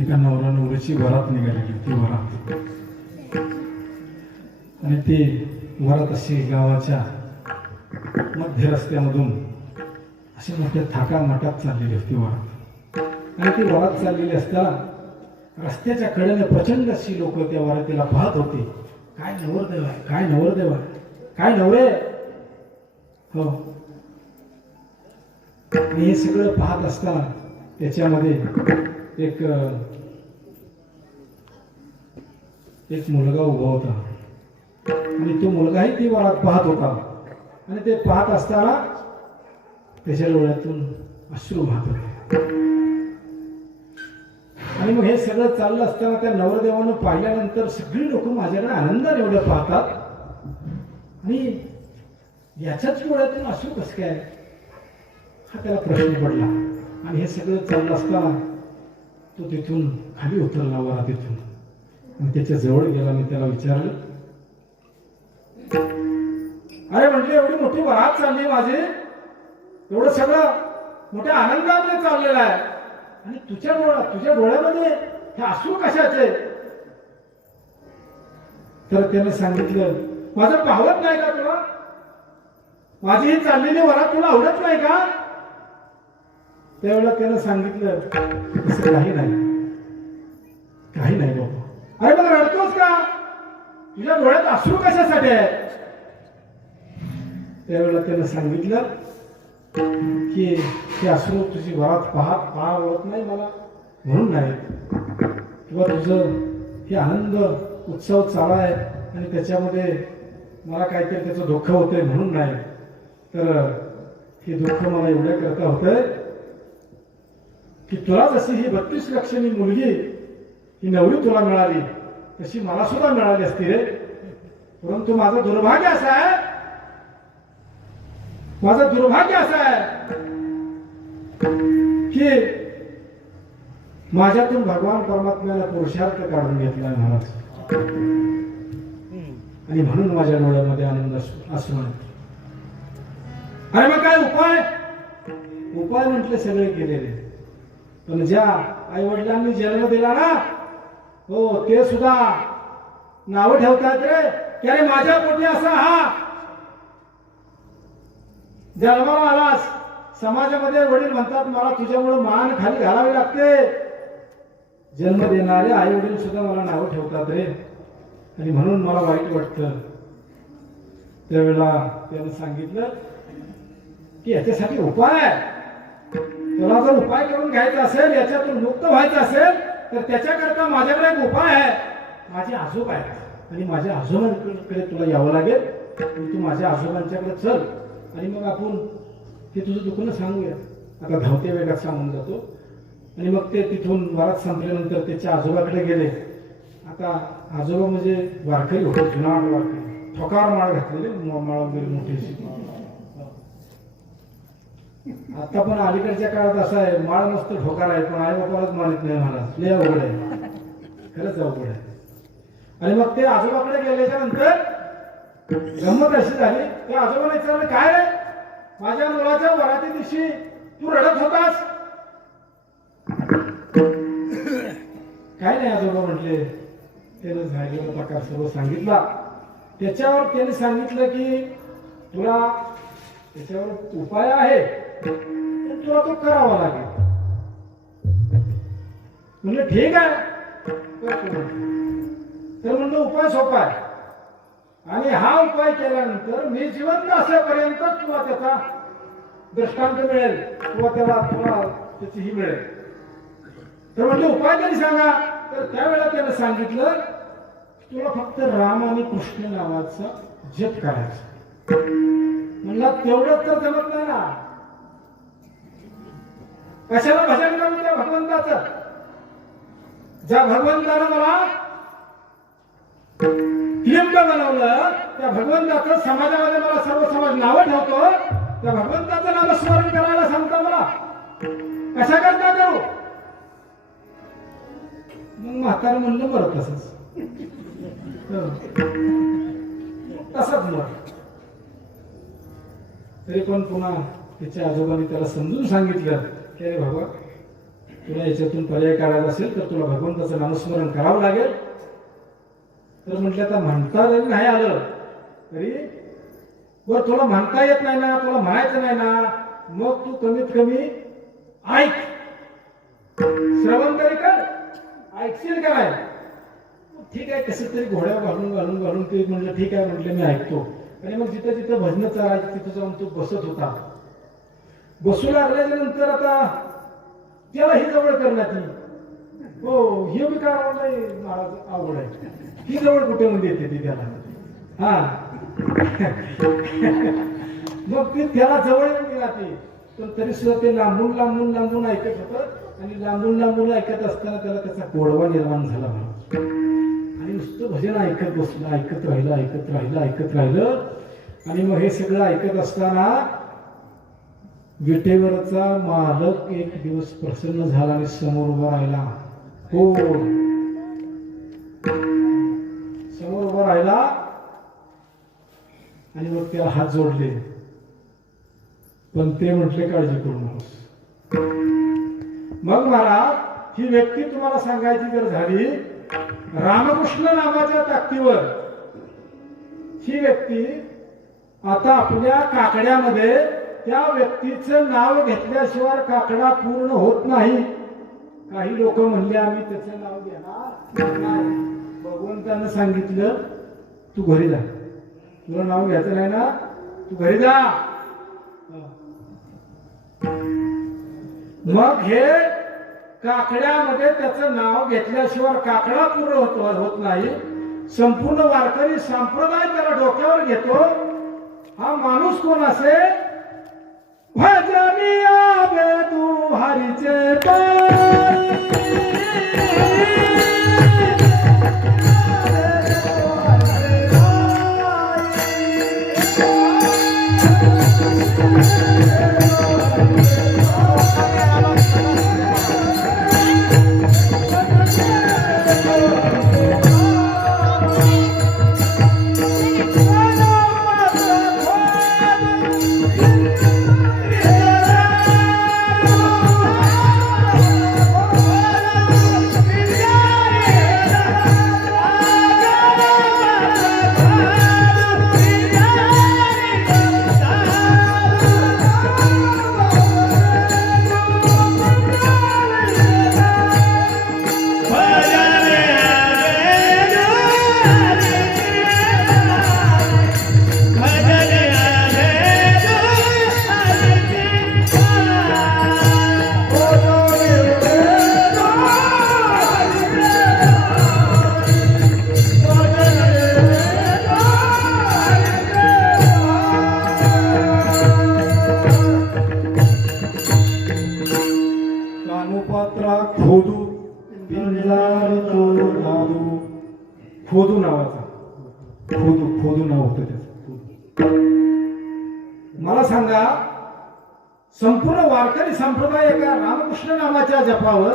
एका नवरा नवरीची वरात निघालेली ती वरात, आणि ती वरात अशी गावाच्या मध्य रस्त्यामधून अशी मोठ्या थाटा माटात चाललेली होती वरात. आणि ती वरात चाललेली असताना रस्त्याच्या कडेने प्रचंड अशी लोक त्या वरातीला पाहत होते. काय नवरदेव आहे, काय नवरदेव आहे, काय नवरे. हो, आणि हे सगळं पाहत असताना त्याच्यामध्ये एक मुलगा उभा होता, आणि तो मुलगाही ती वरात पाहत होता. आणि ते पाहत असताना त्याच्या डोळ्यातून अश्रू वाहत होते. आणि मग हे सगळं चाललं असताना त्या नवरदेवानं पाहिल्यानंतर सगळी लोक माझ्याकडे आनंदाने एवढं पाहतात, आणि याच्याच डोळ्यातून अश्रू कसं काय, हा त्याला प्रश्न पडला. आणि हे सगळं चाललं असताना तो तिथून खाली उतरला वरातीतून, आणि त्याच्या जवळ गेला. मी त्याला विचारलं, अरे म्हटले एवढी मोठी वरात चालली माझी, एवढं सगळं मोठ्या आनंदामध्ये चाललेलं आहे, आणि तुझ्या डोळ्यामध्ये हे अश्रू कशाचे. तर त्याने सांगितलं, माझं पाहवत नाही का तुला, माझी ही चाललेली वरात तुला आवडत नाही का. त्यावेळेला त्यानं सांगितलं, असं काही नाही, काही नाही बाबा. अरे मग रडतोस का, तुझ्या डोळ्यात अश्रू कशासाठी आहे. त्यावेळेला त्यानं सांगितलं की हे अश्रू तुझी वरात पाहत नाही मला म्हणून नाही, किंवा तुझं हे आनंद उत्सव चालू आहे आणि त्याच्यामध्ये मला काहीतरी त्याचं दुःख होतंय म्हणून नाही. तर हे दुःख मला एवढ्या करता होतंय की तुला जशी ही 32 लक्षणी मुलगी ही नवरी तुला मिळाली तशी मला सुद्धा मिळाली असती रे. परंतु माझं दुर्भाग्य असं आहे, माझं दुर्भाग्य असं आहे की माझ्यातून भगवान परमात्म्याला पुरुषार्थ काढून घेतलाय महाराज. आणि म्हणून माझ्या डोळ्यामध्ये आनंद असू म्हणतो. अरे मग काय उपाय? उपाय म्हटले सगळे केलेले, पण ज्या आई वडिलांनी जन्म दिला ना, हो ते सुद्धा नाव ठेवतात रे की अरे माझ्या पोटी असा हा जन्माला आलास. समाजामध्ये वडील म्हणतात मला तुझ्यामुळे मान खाली घालावी लागते. जन्म देणारे आई वडील सुद्धा मला नाव ठेवतात रे. आणि म्हणून मला वाईट वाटतं. त्यावेळेला त्यानं सांगितलं की याच्यासाठी उपाय आहे. तुला जर उपाय करून घ्यायचा असेल, याच्यातून मुक्त व्हायचं असेल, तर त्याच्याकरता माझ्याकडे एक उपाय आहे. माझे आजोबा आहेत आणि माझ्या आजोबांकडे तुला यावं लागेल. तू माझ्या आजोबांच्याकडे चल आणि मग आपण ते तुझं दुखणं सांगूया. आता धावते वेगात सांगून जातो. आणि मग ते तिथून वरात संपल्यानंतर त्याच्या आजोबाकडे गेले. आता आजोबा म्हणजे वारकरी होते, जुनाट वारकरी, ठोकार माळ घातलेले, माळ मोठी. आता पण अलीकडच्या काळात असं आहे, माळ मस्त ठोकार आहे, पण आई बापालाच मानित नाही महाराज. लय अवघड आहे, खरंच अवघड आहे. आणि मग ते आजोबाकडे गेल्याच्या नंतर गंमत अशी झाली, ते आजोबाने विचारलं काय रे माझ्या मुलाच्या वराती दिवशी तू रडत होतास? काय नाही आजोबा म्हटले. त्यानं झालेला प्रकार सर्व सांगितला. त्याच्यावर त्याने सांगितलं की तुला त्याच्यावर उपाय आहे, तुला तो करावा लागेल. म्हणलं ठीक आहे. तर म्हणलं उपाय सोपा आहे आणि हा उपाय केल्यानंतर मी जिवंत असेपर्यंत तुला त्याचा दृष्टांत मिळेल किंवा तुला त्याची ही मिळेल. तर म्हणजे उपाय तरी सांगा. तर त्यावेळेला त्यानं सांगितलं तुला फक्त राम आणि कृष्ण नावाचा जप करायचा. म्हणला तेवढंच तर जमत नाही ना. कशाला भजन करू त्या भगवंताचं? ज्या भगवंतानं मला लिंब बनवलं, त्या भगवंताचं समाजामध्ये मला सर्व समाज नावं ठेवतो, त्या भगवंताचं नामस्मरण करायला सांगतो मला. कशा करता करू? मग म्हातारं म्हणलं बरं तसंच तसंच मग. तरी पण पुन्हा त्याच्या आजोबांनी त्याला समजून सांगितलं की अरे बाबा तुला याच्यातून पर्याय काढायचा असेल तर तुला भगवंताचं नामस्मरण करावं लागेल. तर म्हटलं आता म्हणता जरी नाही आलं तरी बरं तुला म्हणता येत नाही ना, तुला म्हणायचं नाही ना, मग तू कमीत कमी ऐक, श्रवण तरी कर. ऐकशील का नाही? ठीक आहे. कसं तरी घोड्या घालून ते म्हटलं ठीक आहे. म्हटलं मी ऐकतो. आणि मग जिथं जिथं भजनं चालायची तिथं जाऊन तो बसत होता. बसू लागल्याच्या नंतर आता त्याला ही जवळ करण्याची हो हे बी काय महाराज अवघड आहे. ही जवळ कुठे मध्ये येते ती त्याला. हा मग ती त्याला जवळ येऊन राहते. पण तरी सुद्धा ते लांबून ऐकत होतं. आणि लांबून ऐकत असताना त्याला त्याचा गोडवा निर्माण झाला म्हणून. आणि नुसतं भजन ऐकत बसलं, ऐकत राहिलं. आणि मग हे सगळं ऐकत असताना विटेवरचा मालक एक दिवस प्रसन्न झाला आणि समोर उभा राहिला. हो समोर उभा राहिला आणि मग त्याला हात जोडले. पण ते म्हटले काळजी करू नकोस. मग महाराज ही व्यक्ती तुम्हाला सांगायची जर झाली, रामकृष्ण नावाच्या ताकदीवर ही व्यक्ती आता आपल्या काकड्यामध्ये त्या व्यक्तीचं नाव घेतल्याशिवाय काकडा पूर्ण होत नाही. काही लोक म्हणले आम्ही त्याचं नाव घेणार नाही. भगवंतानं सांगितलं तू घरी जा, तुला नाव घ्यायचं नाही ना, तू घरी जा. मग हे काकड्यामध्ये त्याचं नाव घेतल्याशिवाय काकडा पूर्ण होत नाही. संपूर्ण वारकरी संप्रदाय त्याला डोक्यावर घेतो. हा माणूस कोण असे? भजनी आवे तू हरीचे पायी खोदू पिंजारी तो नादू, खोदू नावाचा, खोदू नाव होतं त्याचं. मला सांगा, संपूर्ण वारकरी संप्रदाय एका रामकृष्ण नावाच्या जपावर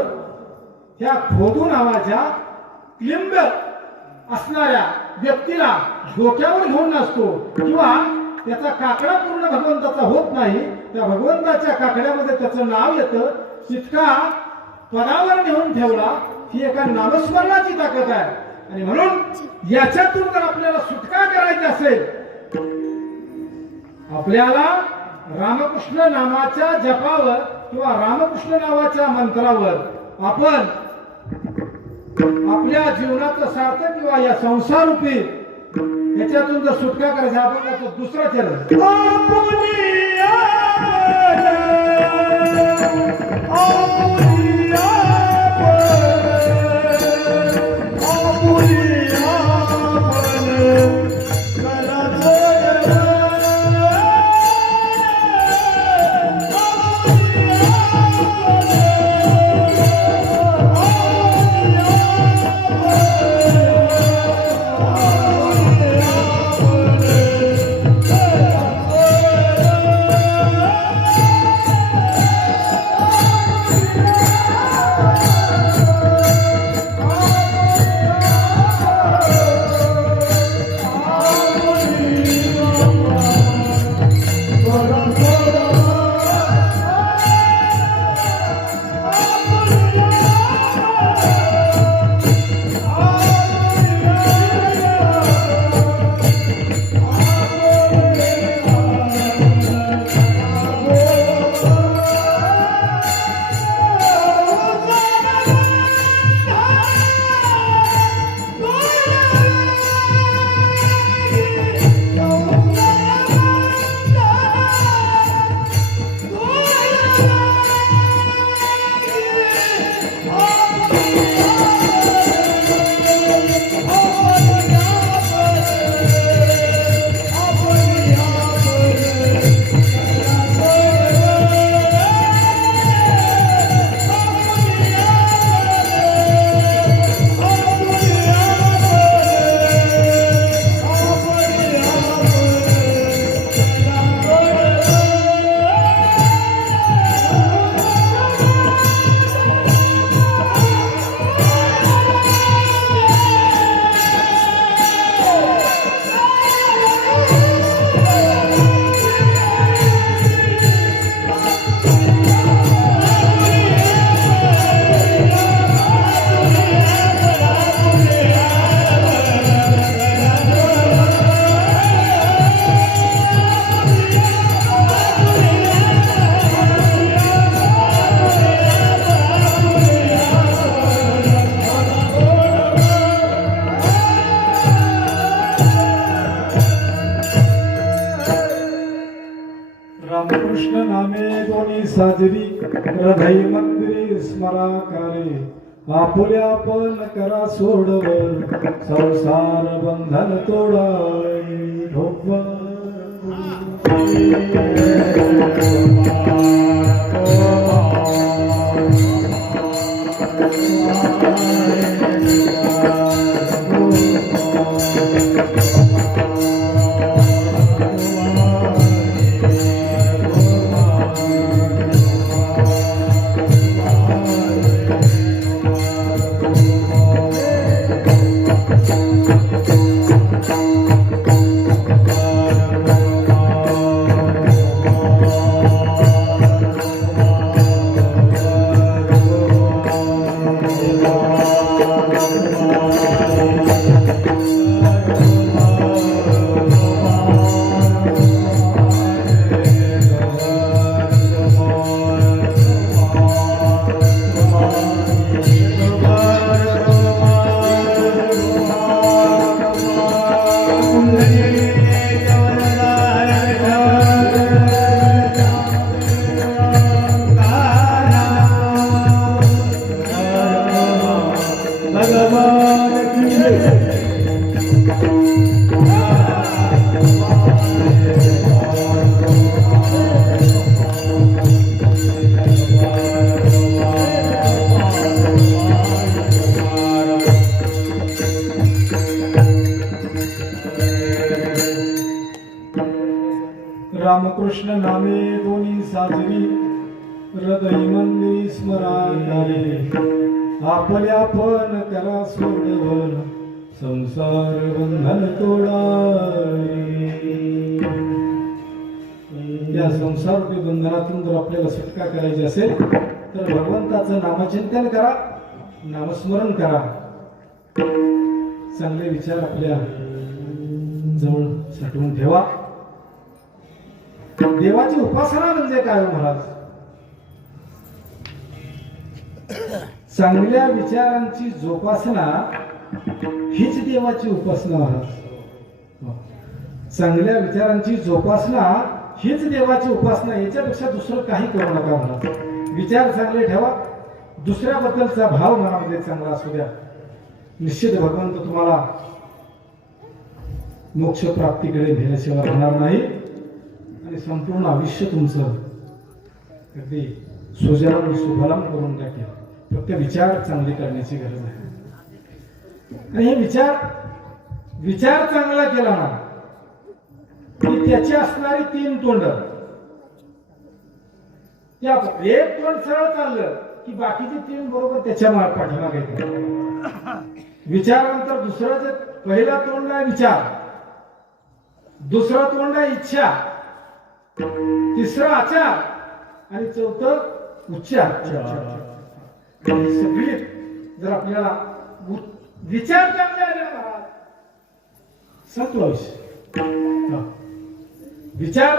त्या खोदू नावाच्या क्लिंब असणाऱ्या व्यक्तीला डोक्यावर घेऊन नसतो किंवा त्याचा काकडा पूर्ण भगवंताचा होत नाही, त्या भगवंताच्या काकड्यामध्ये त्याचं नाव येतं, तितका पदावर नेऊन ठेवला. ही एका नामस्मरणाची ताकद आहे. आणि म्हणून याच्यातून जर आपल्याला सुटका करायची असेल, आपल्याला रामकृष्ण नामाच्या जपावर किंवा रामकृष्ण नावाच्या मंत्रावर आपण आपल्या जीवनाचं सार्थक किंवा या संसार रूपी याच्यातून जर सुटका करायची, आपण त्याचं दुसरं चरण रामकृष्ण नामे दोन्ही साजरी, हृदय मंदिरी स्मरा काले, आपुल्या पण करा सोडवर, संसार बंधन तोडाय ढोबळ. कृष्ण नामे दोन्ही साजरी हृदय मंदिरी स्मराकारे आपल्या पण करा सोडवन संसार बंधन तोडावे. या संसार बंधनातून जर आपल्याला सुटका करायची असेल तर भगवंताचं नामचिंतन करा, नामस्मरण करा, चांगले विचार आपल्या जवळ साठवून ठेवा. देवाची उपासना म्हणजे काय हो महाराज? चांगल्या विचारांची जोपासना हीच देवाची उपासना महाराज. चांगल्या विचारांची जोपासना हीच देवाची उपासना. याच्यापेक्षा दुसरं काही करू नका महाराज. विचार चांगले ठेवा, दुसऱ्याबद्दलचा भाव मनामध्ये चांगला असू द्या. निश्चित भगवंत तुम्हाला मोक्ष प्राप्तीकडे नेल्याशिवाय राहणार नाही आणि संपूर्ण आयुष्य तुमचं अगदी सुजलाम सुफलाम करून टाकेल. फक्त विचार चांगले करण्याची गरज आहे. आणि हे विचार चांगला केला ना की त्याची असणारी 3 तोंड, त्या एक तोंड सरळ चाललं की बाकीची 3 बरोबर त्याच्या पाठीमागे येतात. विचारानंतर दुसरं जे पहिला तोंड आहे विचार, दुसरं तोंड आहे इच्छा, तिसरं आचार आणि चौथं उच्चार. सगळी जर आपल्याला विचार चांगले आले महाराज संपला विषय. विचार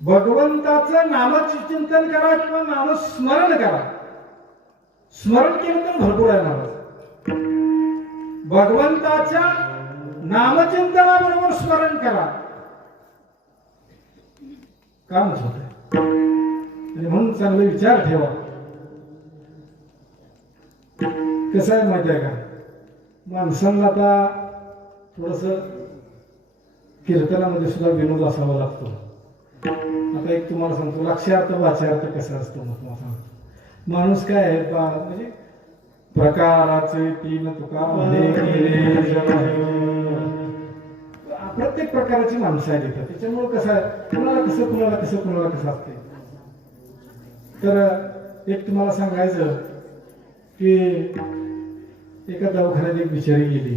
भगवंताचं नामचिंतन करा किंवा नामस्मरण करा. स्मरण केलं तर भरपूर आहे महाराज. भगवंताच्या नामचिंतनाबरोबर स्मरण करा, कामच होत. आणि म्हणून चांगले विचार ठेवा. कसं आहे माहिती आहे का, माणसांना आता थोडस कीर्तनामध्ये सुद्धा विनोद असावा लागतो. आता एक तुम्हाला सांगतो, लक्ष्यार्थ वाच्यार्थ कसं असतं मग तुम्हाला सांगतो. माणूस काय आहे म्हणजे प्रकाराचे 3 तुका प्रत्येक प्रकारची माणसं आहेत इथं. त्याच्यामुळे कसं आहे, कुणाला कसं असते. तर एक तुम्हाला सांगायचं की एका दवाखान्यात एक बिचारी गेली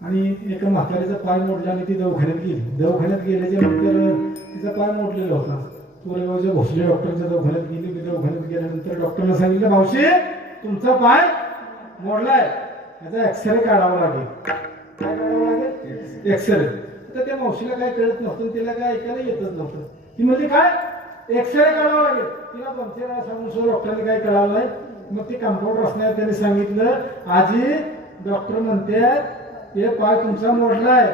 आणि एका म्हातारीचा पाय मोडला आणि ती दवाखान्यात गेली. दवाखान्यात गेल्याच्या नंतर तिचा पाय मोडलेला होता. कोरेगावच्या भोसले डॉक्टरच्या दवाखान्यात गेली. दवाखान्यात गेल्यानंतर डॉक्टरने सांगितलं, मावशी तुमचा पाय मोडलाय, याचा एक्सरे काढावा लागेल. काय काढावं लागेल? एक्सरे. तर त्या मावशीला काय कळत नव्हतं, तिला काय ऐकायला येतच नव्हतं. ती म्हणजे काय, एक्सरे काढावा लागेल. तिला 2-3 वेळा सांगून डॉक्टरने काय कळालं नाही. मग ती कंपाऊंडर असणार त्याने सांगितलं, आजी डॉक्टर म्हणते हे पाय तुमचा मोडलाय,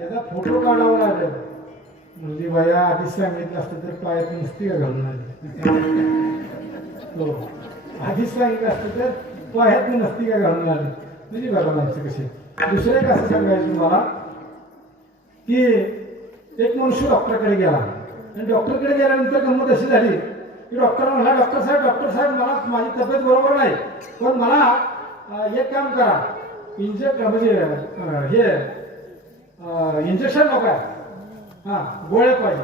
याचा फोटो काढावा लागेल. म्हणजे बाया आधीच सांगितलं असतं तर पायात नसती का घालून आली. हो, आधीच सांगितलं असतं तर पायात नसती का घालून आली. म्हणजे बघा माणसं कशी. दुसरं एक असं सांगायचं तुम्हाला की एक मनुष्य डॉक्टरकडे गेला आणि डॉक्टरकडे गेल्यानंतर गंमत अशी झाली की डॉक्टर म्हणला, डॉक्टर साहेब मला माझी तब्येत बरोबर नाही, पण मला एक काम करा, इंजेक्शन नको आहे, गोळ्या पाहिजे.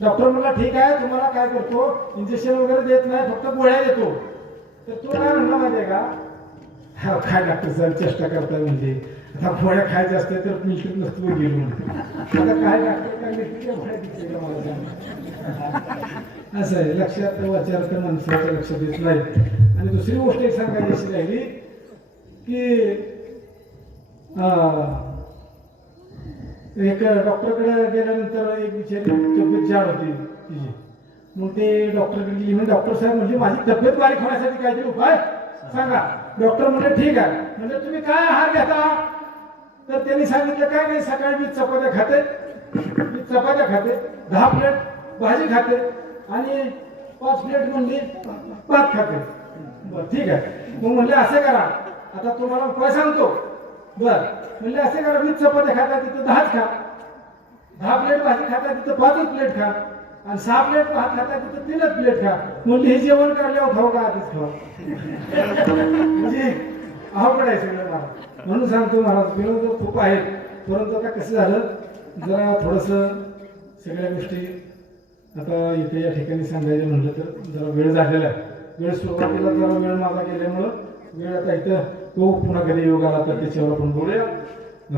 डॉक्टर म्हणला ठीक आहे, तुम्हाला काय करतो, इंजेक्शन वगैरे देत नाही, फक्त गोळ्या देतो. तर तो काय म्हणला माहिती आहे का, काय डॉक्टर साहेब चेष्टा करताय, म्हणजे आता गोळ्या खायच्या असते तर मी नसतो गेलो म्हणतो. आता काय डॉक्टर काय गोळ्या दिसते का मला सांग. असं आहे, लक्षात वाचार्थ माणसाच्या लक्षात येत नाही. आणि दुसरी गोष्ट एक सांगायची अशी राहिली की एक डॉक्टरकडे गेल्यानंतर एक बिचारी तब्येत जाड होती तिची. मग ते डॉक्टरकडे गेली. म्हणजे डॉक्टर साहेब म्हणजे माझी तब्येत बारीक होण्यासाठी काहीतरी उपाय सांगा. डॉक्टर म्हणजे ठीक आहे, म्हणजे तुम्ही काय आहार घेता. तर त्यांनी सांगितलं काय नाही, सकाळी मी चपात्या खाते, 10 प्लेट भाजी खाते आणि 5 प्लेट म्हणजे भात खाते. बरं ठीक आहे. मग म्हणले असं करा, आता तुम्हाला उपाय सांगतो. बर म्हणले असे करा, 20 चपात्या खाता तिथं 10च खा, 10 प्लेट भाजी खाता तिथं 5च प्लेट खा आणि 6 प्लेट भात खाता तिथं 3च प्लेट खा. म्हणजे हे जेवण करल्यावर खाऊ का आधीच खाऊ. म्हणजे अवघड आहे सगळं महाराज. म्हणून सांगतो महाराज, विनोद खूप आहेत परंतु आता कसं झालं, जरा थोडंसं सगळ्या गोष्टी आता इथे या ठिकाणी सांगायचं म्हटलं तर जरा वेळ झालेला आहे. वेळ सुरुवातीला जरा वेळ माझा गेल्यामुळं वेळ आता इथं तो पुन्हा कधी योग आला तर त्याच्यावर आपण बोलूया.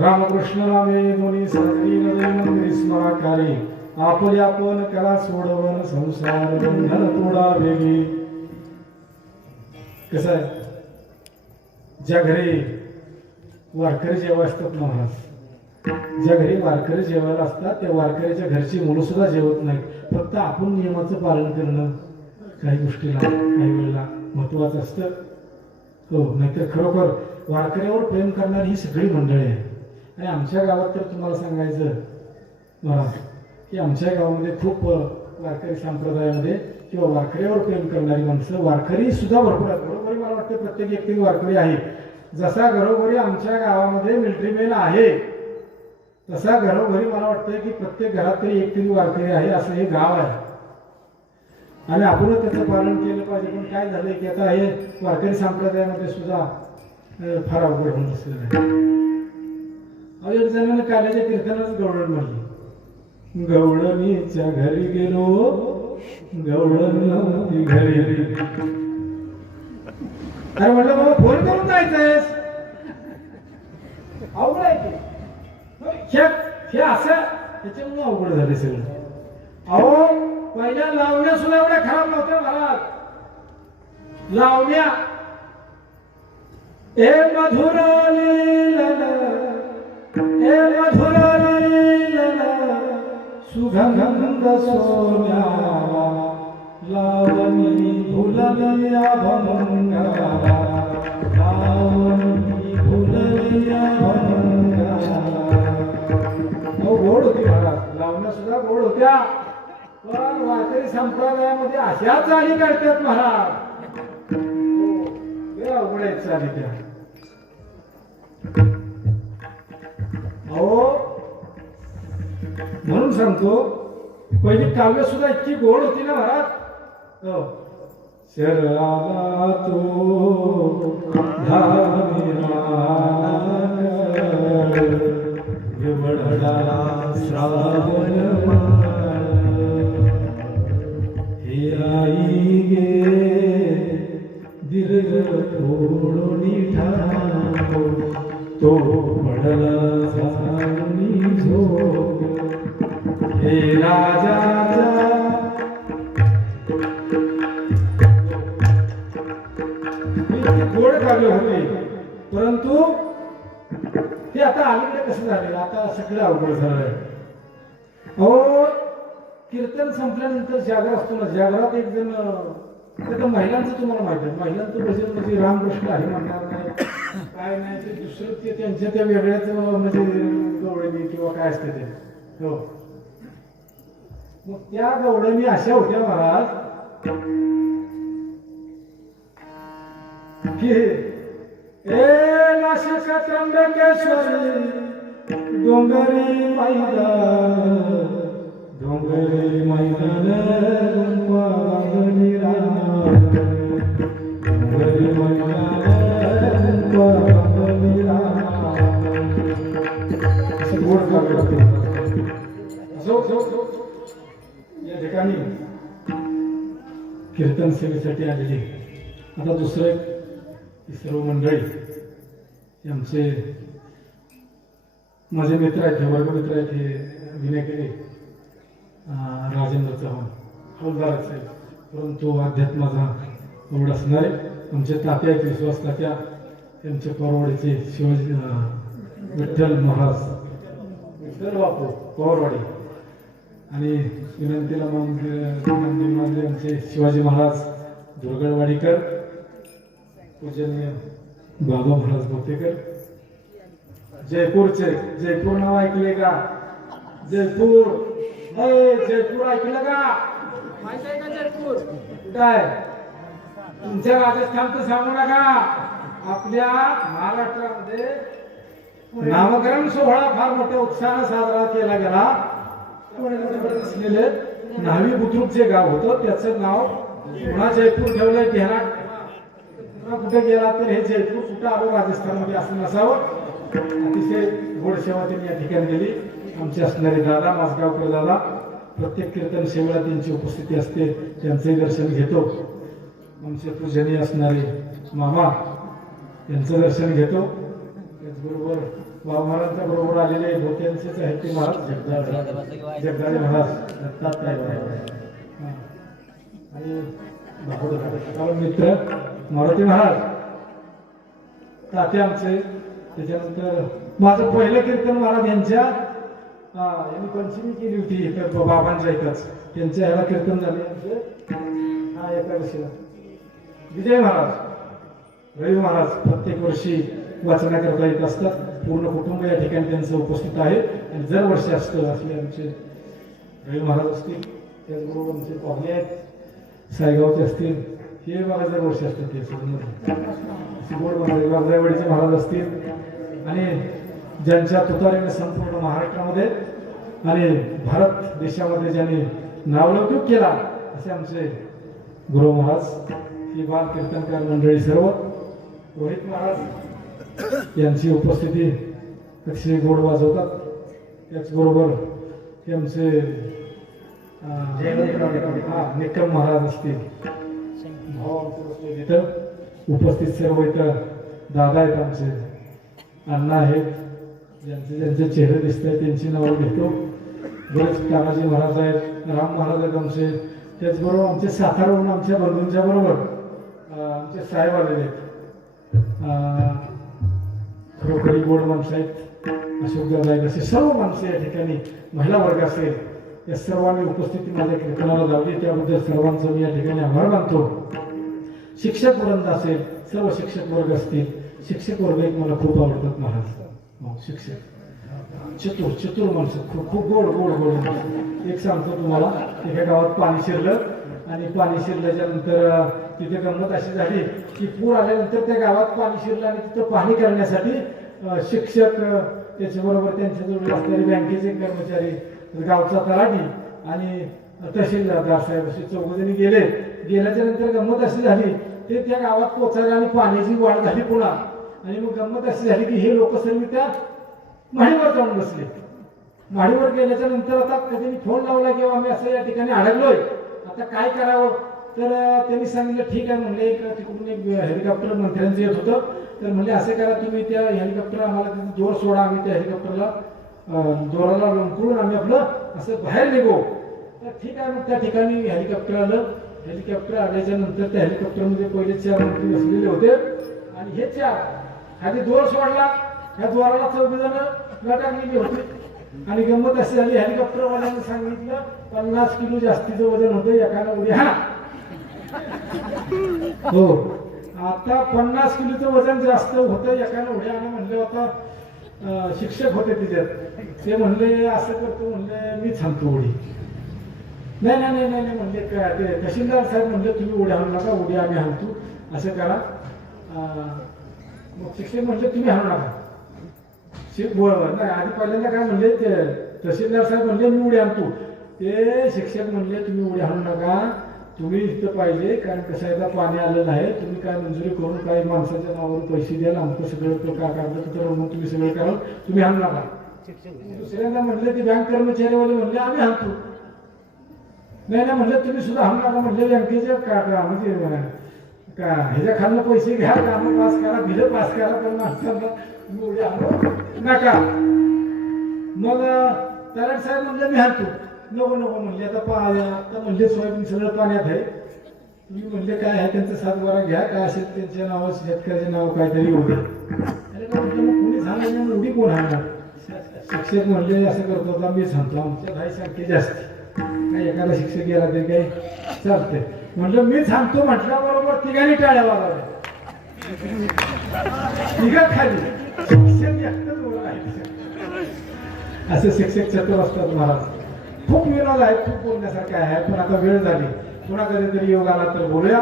रामकृष्ण रामे दोन्ही सागरी नदी मंदिरी स्मराकारी आपले आपण करा सोडवन संसार बंधन तोडा वेगळी. कसं आहे, ज्या घरी वारकरी जेव्हा असतात ना महाराज, ज्या घरी वारकरी जेवायला असतात त्या वारकऱ्याच्या घरची मुलं सुद्धा जेवत नाहीत. फक्त आपण नियमाचं पालन करणं काही गोष्टीला काही वेळेला महत्वाचं असतं. हो, नाहीतर खरोखर वारकऱ्यावर प्रेम करणारी ही सगळी मंडळी आहे. आणि आमच्या गावात तर तुम्हाला सांगायचं महाराज की आमच्या गावामध्ये खूप वारकरी संप्रदायामध्ये किंवा वारकऱ्यावर प्रेम करणारी माणसं वारकरी सुद्धा भरपूर आहेत. घरोघरी मला वाटतं प्रत्येक व्यक्ती वारकरी आहे. जसा घरोघरी आमच्या गावामध्ये मिलिटरी मॅन आहे तसा घरोघरी मला वाटतं की प्रत्येक घरात तरी एक तरी वारकरी आहे. असं हे गाव आहे आणि आपण त्याचं पालन केलं पाहिजे. पण काय झालंय की आता हे वारकरी संप्रदायामध्ये सुद्धा फार अवघड होऊन बसलेलं आहे. एक जणांना काल्याच्या कीर्तनाच गवळण म्हणली, गवळणीच्या घरी गेलो गवळण घरी. अरे म्हटलं बाबा फोन करून जायचंयस, अवघड आहे की हे असं त्याच्यामुळे अवघड झाले सगळं. अहो पहिल्या लावण्या सुद्धा एवढ्या खराब नव्हत्या महाराज. लावण्या ए मधुर लीलन ए मधुर लीलन सुगंध सोन्या लावणी भुललिया भंगा लावणी भुललिया भंगा. गोड होती महाराज, लावण्या सुद्धा गोड होत्या. पण वारकरी संप्रदायामध्ये अशा चाली काढतात महाराज, अवघड आहेत चाली त्या. अहो म्हणून सांगतो पहिली काव्य सुद्धा इतकी गोड होती ना महाराज. शरला तो श्रावण हे आई गे दीर्घ थोडोनी ठाको तो पडला सावनी झोप हे राजाचा. गोड काव्य होते परंतु ते आता अलीकडे कसं झालेलं, आता सगळं अवघड झालंय. अहो कीर्तन संपल्यानंतर जागर असतो ना, जागरात एक जण तर महिलांचं तुम्हाला माहिती आहे, महिलांचं भजन म्हणजे रामकृष्ण आहे म्हणणार नाही काय नाही, ते दुसरं ते त्यांच्या त्या वेगळ्याच म्हणजे गवळणी किंवा काय असते ते. हो, मग त्या गवळणी अशा होत्या महाराज की ए नाशिक त्र्यंबकेश्वरी डोंगरी मैदान डोंगरी मैदान डोंगरी मैदान या ठिकाणी कीर्तन सेवेसाठी आलेली आता दुसरं सर्व मंडळी आमचे माझे मित्र आहेत, वर्ग मित्र आहेत, हे विनायकरी राजेंद्र चव्हाण हौलदार साहेब, परंतु अध्यात्माचा आवड असणारे आमचे तात्या आहेत, विश्वास तात्या, त्यांचे परवाडीचे शिवाजी विठ्ठल महाराज विठ्ठल बापू पवारवाडी आणि विनंतीला मंदिर आमचे शिवाजी महाराज दुर्गडवाडीकर, पूजनीय बाबा महाराज बोतेकर, जयपूरचे, जयपूर नाव ऐकले का? जयपूर, जयपूर ऐकलं का? माहिती आहे का जयपूर कुठं आहे? तुमच्या राजस्थानचं सांगू नका, आपल्या महाराष्ट्रामध्ये नामकरण सोहळा फार मोठ्या उत्साहाने साजरा केला गेला. असलेले न्हावी बुद्रुक जे गाव होतं त्याचं नाव पुन्हा जयपूर ठेवलंय. ध्यानात कुठे गेला तर हे जयपूर कुठं आलं राजस्थानमध्ये असं नसावं. अतिशय गोड सेवा त्यांनी या ठिकाणी दिली. आमचे असणारे दादा माजगावकर दादा प्रत्येक कीर्तन सेवेला त्यांची उपस्थिती असते, त्यांचंही दर्शन घेतो. आमचे पूजनीय असणारे मामा यांचं दर्शन घेतो. त्याचबरोबर महाराजांच्या बरोबर आलेले धोत्यांचेच आहेत ते महाराज जगदाळे महाराज दत्तात्रय आणि मित्र मारुती महाराज तात्या आमचे. त्याच्यानंतर माझं पहिलं कीर्तन महाराज यांच्या यांनी पंचमी केली होती इथं बाबांच्या इथंच. त्यांच्या ह्याला कीर्तन झाले आमचे एकादशीला. विजय महाराज रवी महाराज प्रत्येक वर्षी वाचण्याकरता येत असतात. पूर्ण कुटुंब या ठिकाणी त्यांचं उपस्थित आहे आणि दरवर्षी असतं. असले आमचे रवी महाराज असतील, त्याचबरोबर आमचे पाहुणे आहेत सायगावचे असतील, हे मला दरवर्षी असतात. ते सिगोड महाराज वाघरायवाडीचे महाराज असतील आणि ज्यांच्या तुतारीने संपूर्ण महाराष्ट्रामध्ये आणि भारत देशामध्ये ज्यांनी नावलौकिक केला असे आमचे गुरु महाराज, ही बाल कीर्तनकार मंडळी सर्व, रोहित महाराज यांची उपस्थिती अतिशय गोड वाजवतात. त्याचबरोबर ते आमचे निकम महाराज असतील, भाऊ आमचे तिथं उपस्थित सर्व इथं दादा आहेत, आमचे अण्णा आहेत, ज्यांचे ज्यांचे चेहरे दिसत आहेत त्यांची नावं घेतो. बरेच तानाजी महाराज आहेत, राम महाराज आहेत आमचे. त्याचबरोबर आमचे सातारावरून आमच्या बंधूंच्या बरोबर आमचे साहेब आलेले आहेत. खरोखरी गोड माणसं आहेत, अशोकदादा असे सर्व माणसं या ठिकाणी, महिला वर्ग असेल, या सर्वांनी उपस्थिती माझ्या कीर्तनाला लावली, त्याबद्दल सर्वांचं मी या ठिकाणी आभार मानतो. शिक्षक वृंद असेल, सर्व शिक्षक वर्ग असतील, शिक्षक वर्ग एक मला खूप आवडतात महाराज. शिक्षक चतुर चतुर माणसं, खूप खूप गोड गोड गोड. एक सांगतो तुम्हाला, एका गावात पाणी शिरलं आणि पाणी शिरल्याच्या नंतर तिथे गंमत अशी झाली की पूर आल्यानंतर त्या गावात पाणी शिरलं आणि तिथं पाणी करण्यासाठी शिक्षक, त्याच्याबरोबर त्यांच्याजवळ असणारे बँकेचे कर्मचारी, गावचा तलाठी आणि तहसीलदार साहेब असे चौघजणी गेले. गेल्याच्या नंतर गंमत अशी झाली, ते त्या गावात पोचायला आणि पाण्याची वाढ झाली पुन्हा. आणि मग गंमत अशी झाली की हे लोक सर्व त्या माडीवर जाऊन बसले. माडीवर गेल्याच्या नंतर आता कधी फोन लावला किंवा आम्ही असं या ठिकाणी अडकलोय, आता काय करावं. तर त्यांनी सांगितलं ठीक आहे म्हणले, एक तिकडून एक हेलिकॉप्टर मंत्र्यांचं येत होतं. तर म्हणजे असे करा तुम्ही, त्या हेलिकॉप्टर आम्हाला जोर सोडा, आम्ही त्या हेलिकॉप्टरला जोराला लोंबकळून आम्ही आपलं असं बाहेर निघू. तर ठीक आहे, मग त्या ठिकाणी हेलिकॉप्टर आलं. हेलिकॉप्टर आल्याच्या नंतर त्या हेलिकॉप्टरमध्ये पहिले 4 मंत्री बसलेले होते आणि हे 4 आधी जोर सोडला, ह्या जोराला 14 जण लटाकलेली होती. आणि गंमत अशी झाली, हेलिकॉप्टरवाल्याने सांगितलं 50 किलो जास्तीचं वजन होतं, एकानं उडी हाणा. हो, आता 50 किलोचं वजन जास्त होतं, एकानं उडी हाणा म्हणलं. होता शिक्षक होते तिच्यात, ते म्हणले असं करतो, म्हणले मी थांबतो उडी. नाही नाही नाही नाही म्हणले, काय ते तहसीलदार साहेब म्हणले तुम्ही उडी हाणू नका, उडी आम्ही हाणतो, असं करा. मग शिक्षक म्हणले तुम्ही हाणू नका. नाही, आधी पहिल्यांदा काय म्हणले, ते तहसीलदार साहेब म्हणले मी उडी आणतो. ते शिक्षक म्हणले तुम्ही उडी आणू नका, तुम्ही इथं पाहिजे, कारण कसं आहे पाणी आलेलं आहे, तुम्ही काय मंजुरी करून काही माणसाच्या नावावर पैसे द्याल, आमचं सगळं तो का काढलं तर मग तुम्ही सगळं कराल, तुम्ही आणू नका. दुसऱ्यांदा म्हणले ते बँक कर्मचारीवाले म्हणले आम्ही आणतो. नाही नाही म्हणले तुम्ही सुद्धा आणू नका, म्हणले बँकेच्या म्हणजे का ह्याच्या खालनं पैसे घ्या, कामं पास करा, बिलं पास करा, पण माणसांना तुम्ही उडी आणू नका. मग तलाठी साहेब म्हणले मी आणतो. नको नको म्हणले, आता म्हणले सोयाबीन सगळं पाण्यात आहे, तुम्ही म्हणले काय आहे त्यांचं 7 घ्या, काय असेल त्यांच्या नावावर शेतकऱ्याचे नाव काहीतरी उडी. अरे म्हटलं मग कोणी सांगितलं उडी कोण आणणार. शिक्षक म्हणले असं करतो होता मी सांगतो, आमच्या भाई संख्या जास्त, काही एखादा शिक्षक गेला तरी काही चालते. म्हटलं मी सांगतो म्हटल्याबरोबर तिघांनी टाळ्या वाजवल्या, तिघा खाली. शिक्षक एकटंच बोला आहे. असे शिक्षक चतुर असतात महाराज. खूप विनोद आहे, खूप बोलण्यासारखं आहे, पण आता वेळ झाली, पुन्हा कधीतरी योग आला तर बोलूया.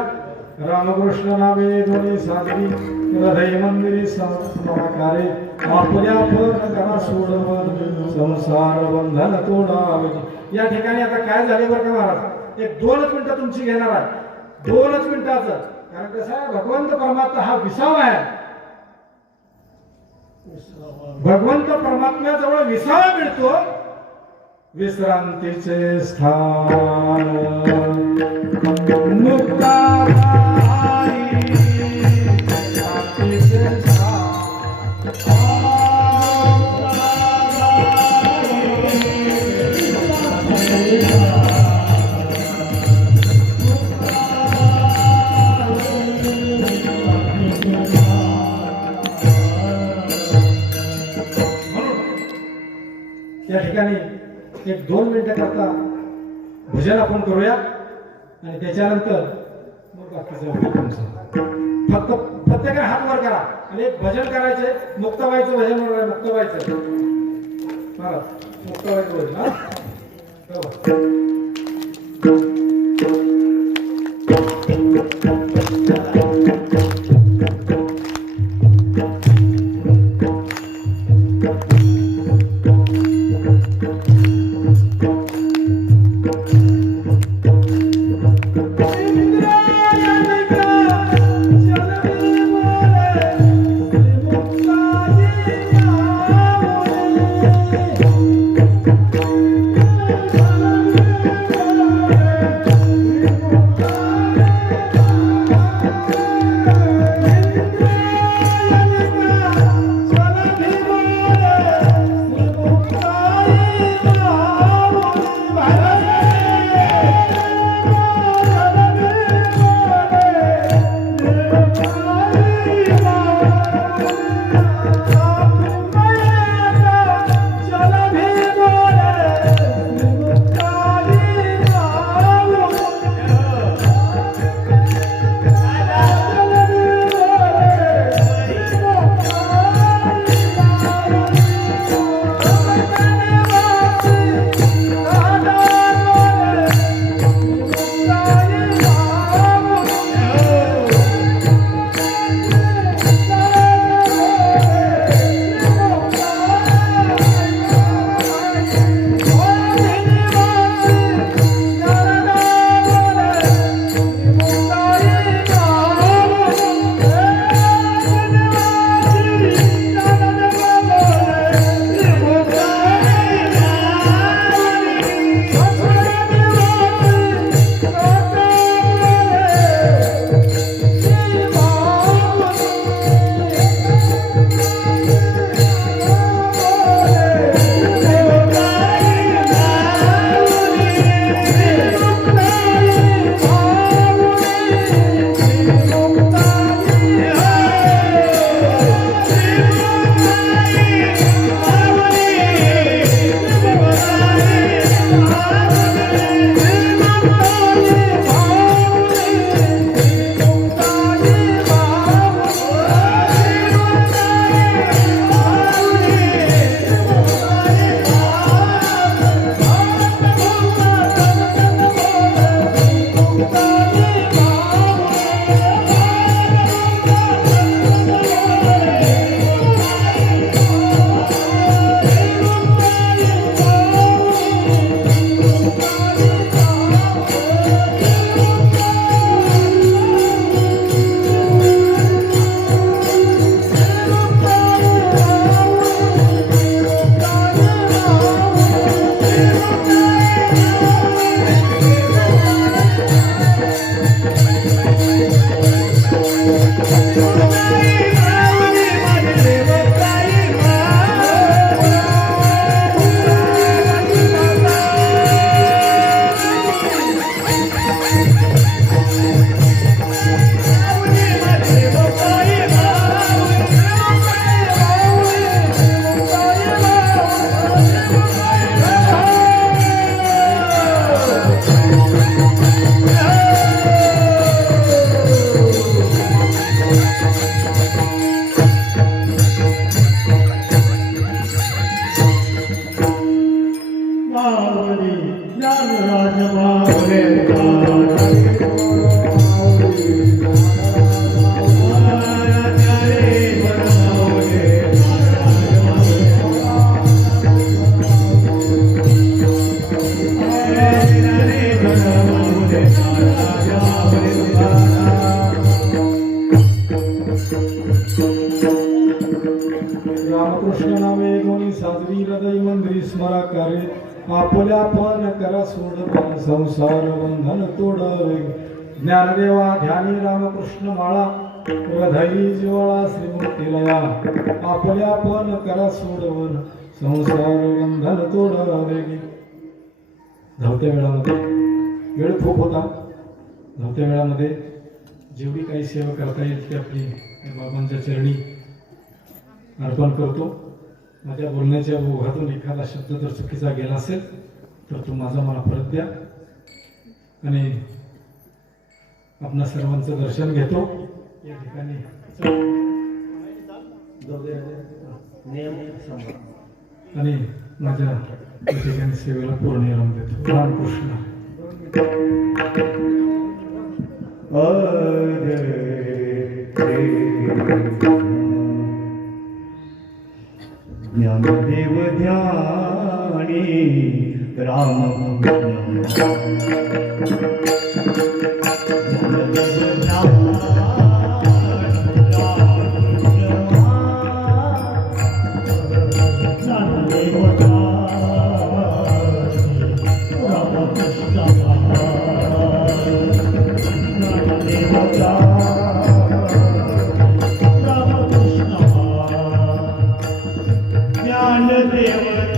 रामकृष्ण नामे दोन्ही साधवी हृदय मंदिरी समाकारे आपल्या पण सोडवून संसार बंधन तोडावे. या ठिकाणी आता काय झाले बरं का महाराज, एक 2च मिनिटं तुमची घेणार आहे, 2च मिनिटाचं. कारण कसं आहे, भगवंत परमात्मा हा विसावा आहे. भगवंत परमात्म्याजवळ विसावा मिळतो, विश्रांतीचे स्थान मुक्ताबाई, विश्रांतीचे स्थान या ठिकाणी एक 2 मिनिटं करता भजन आपण करूया आणि त्याच्यानंतर मग बाकीचं फक्त प्रत्येकाने हात वर करा आणि एक भजन करायचे. मुक्ताबाईचं भजन म्हणूया. मुक्ताबाईचं महाराज मुक्ताबाईचं भजन हा स्मरा करे आपुल्या पण करा सोड संसार बंधन तोडावे ज्ञानदेवा ध्यानी रामकृष्ण माळा हृदयी जिवाळा श्रीमूर्तीलया आपल्या पण करा सोडवन संसार बंधन तोडावे धावत्या वेळामध्ये वेळ खूप होता धावत्या वेळामध्ये जेवढी काही सेवा करता येईल ती आपली बाबांच्या चरणी अर्पण करतो माझ्या बोलण्याच्या ओघातून एखादा शब्द जर चुकीचा गेला असेल तर तो माझा मला परत द्या आणि आपणा सर्वांचं दर्शन घेतो या ठिकाणी आणि माझ्या या ठिकाणी सेवेला पूर्ण आराम देतो रामकृष्ण ज्ञानदेव ध्यानी राम Yeah.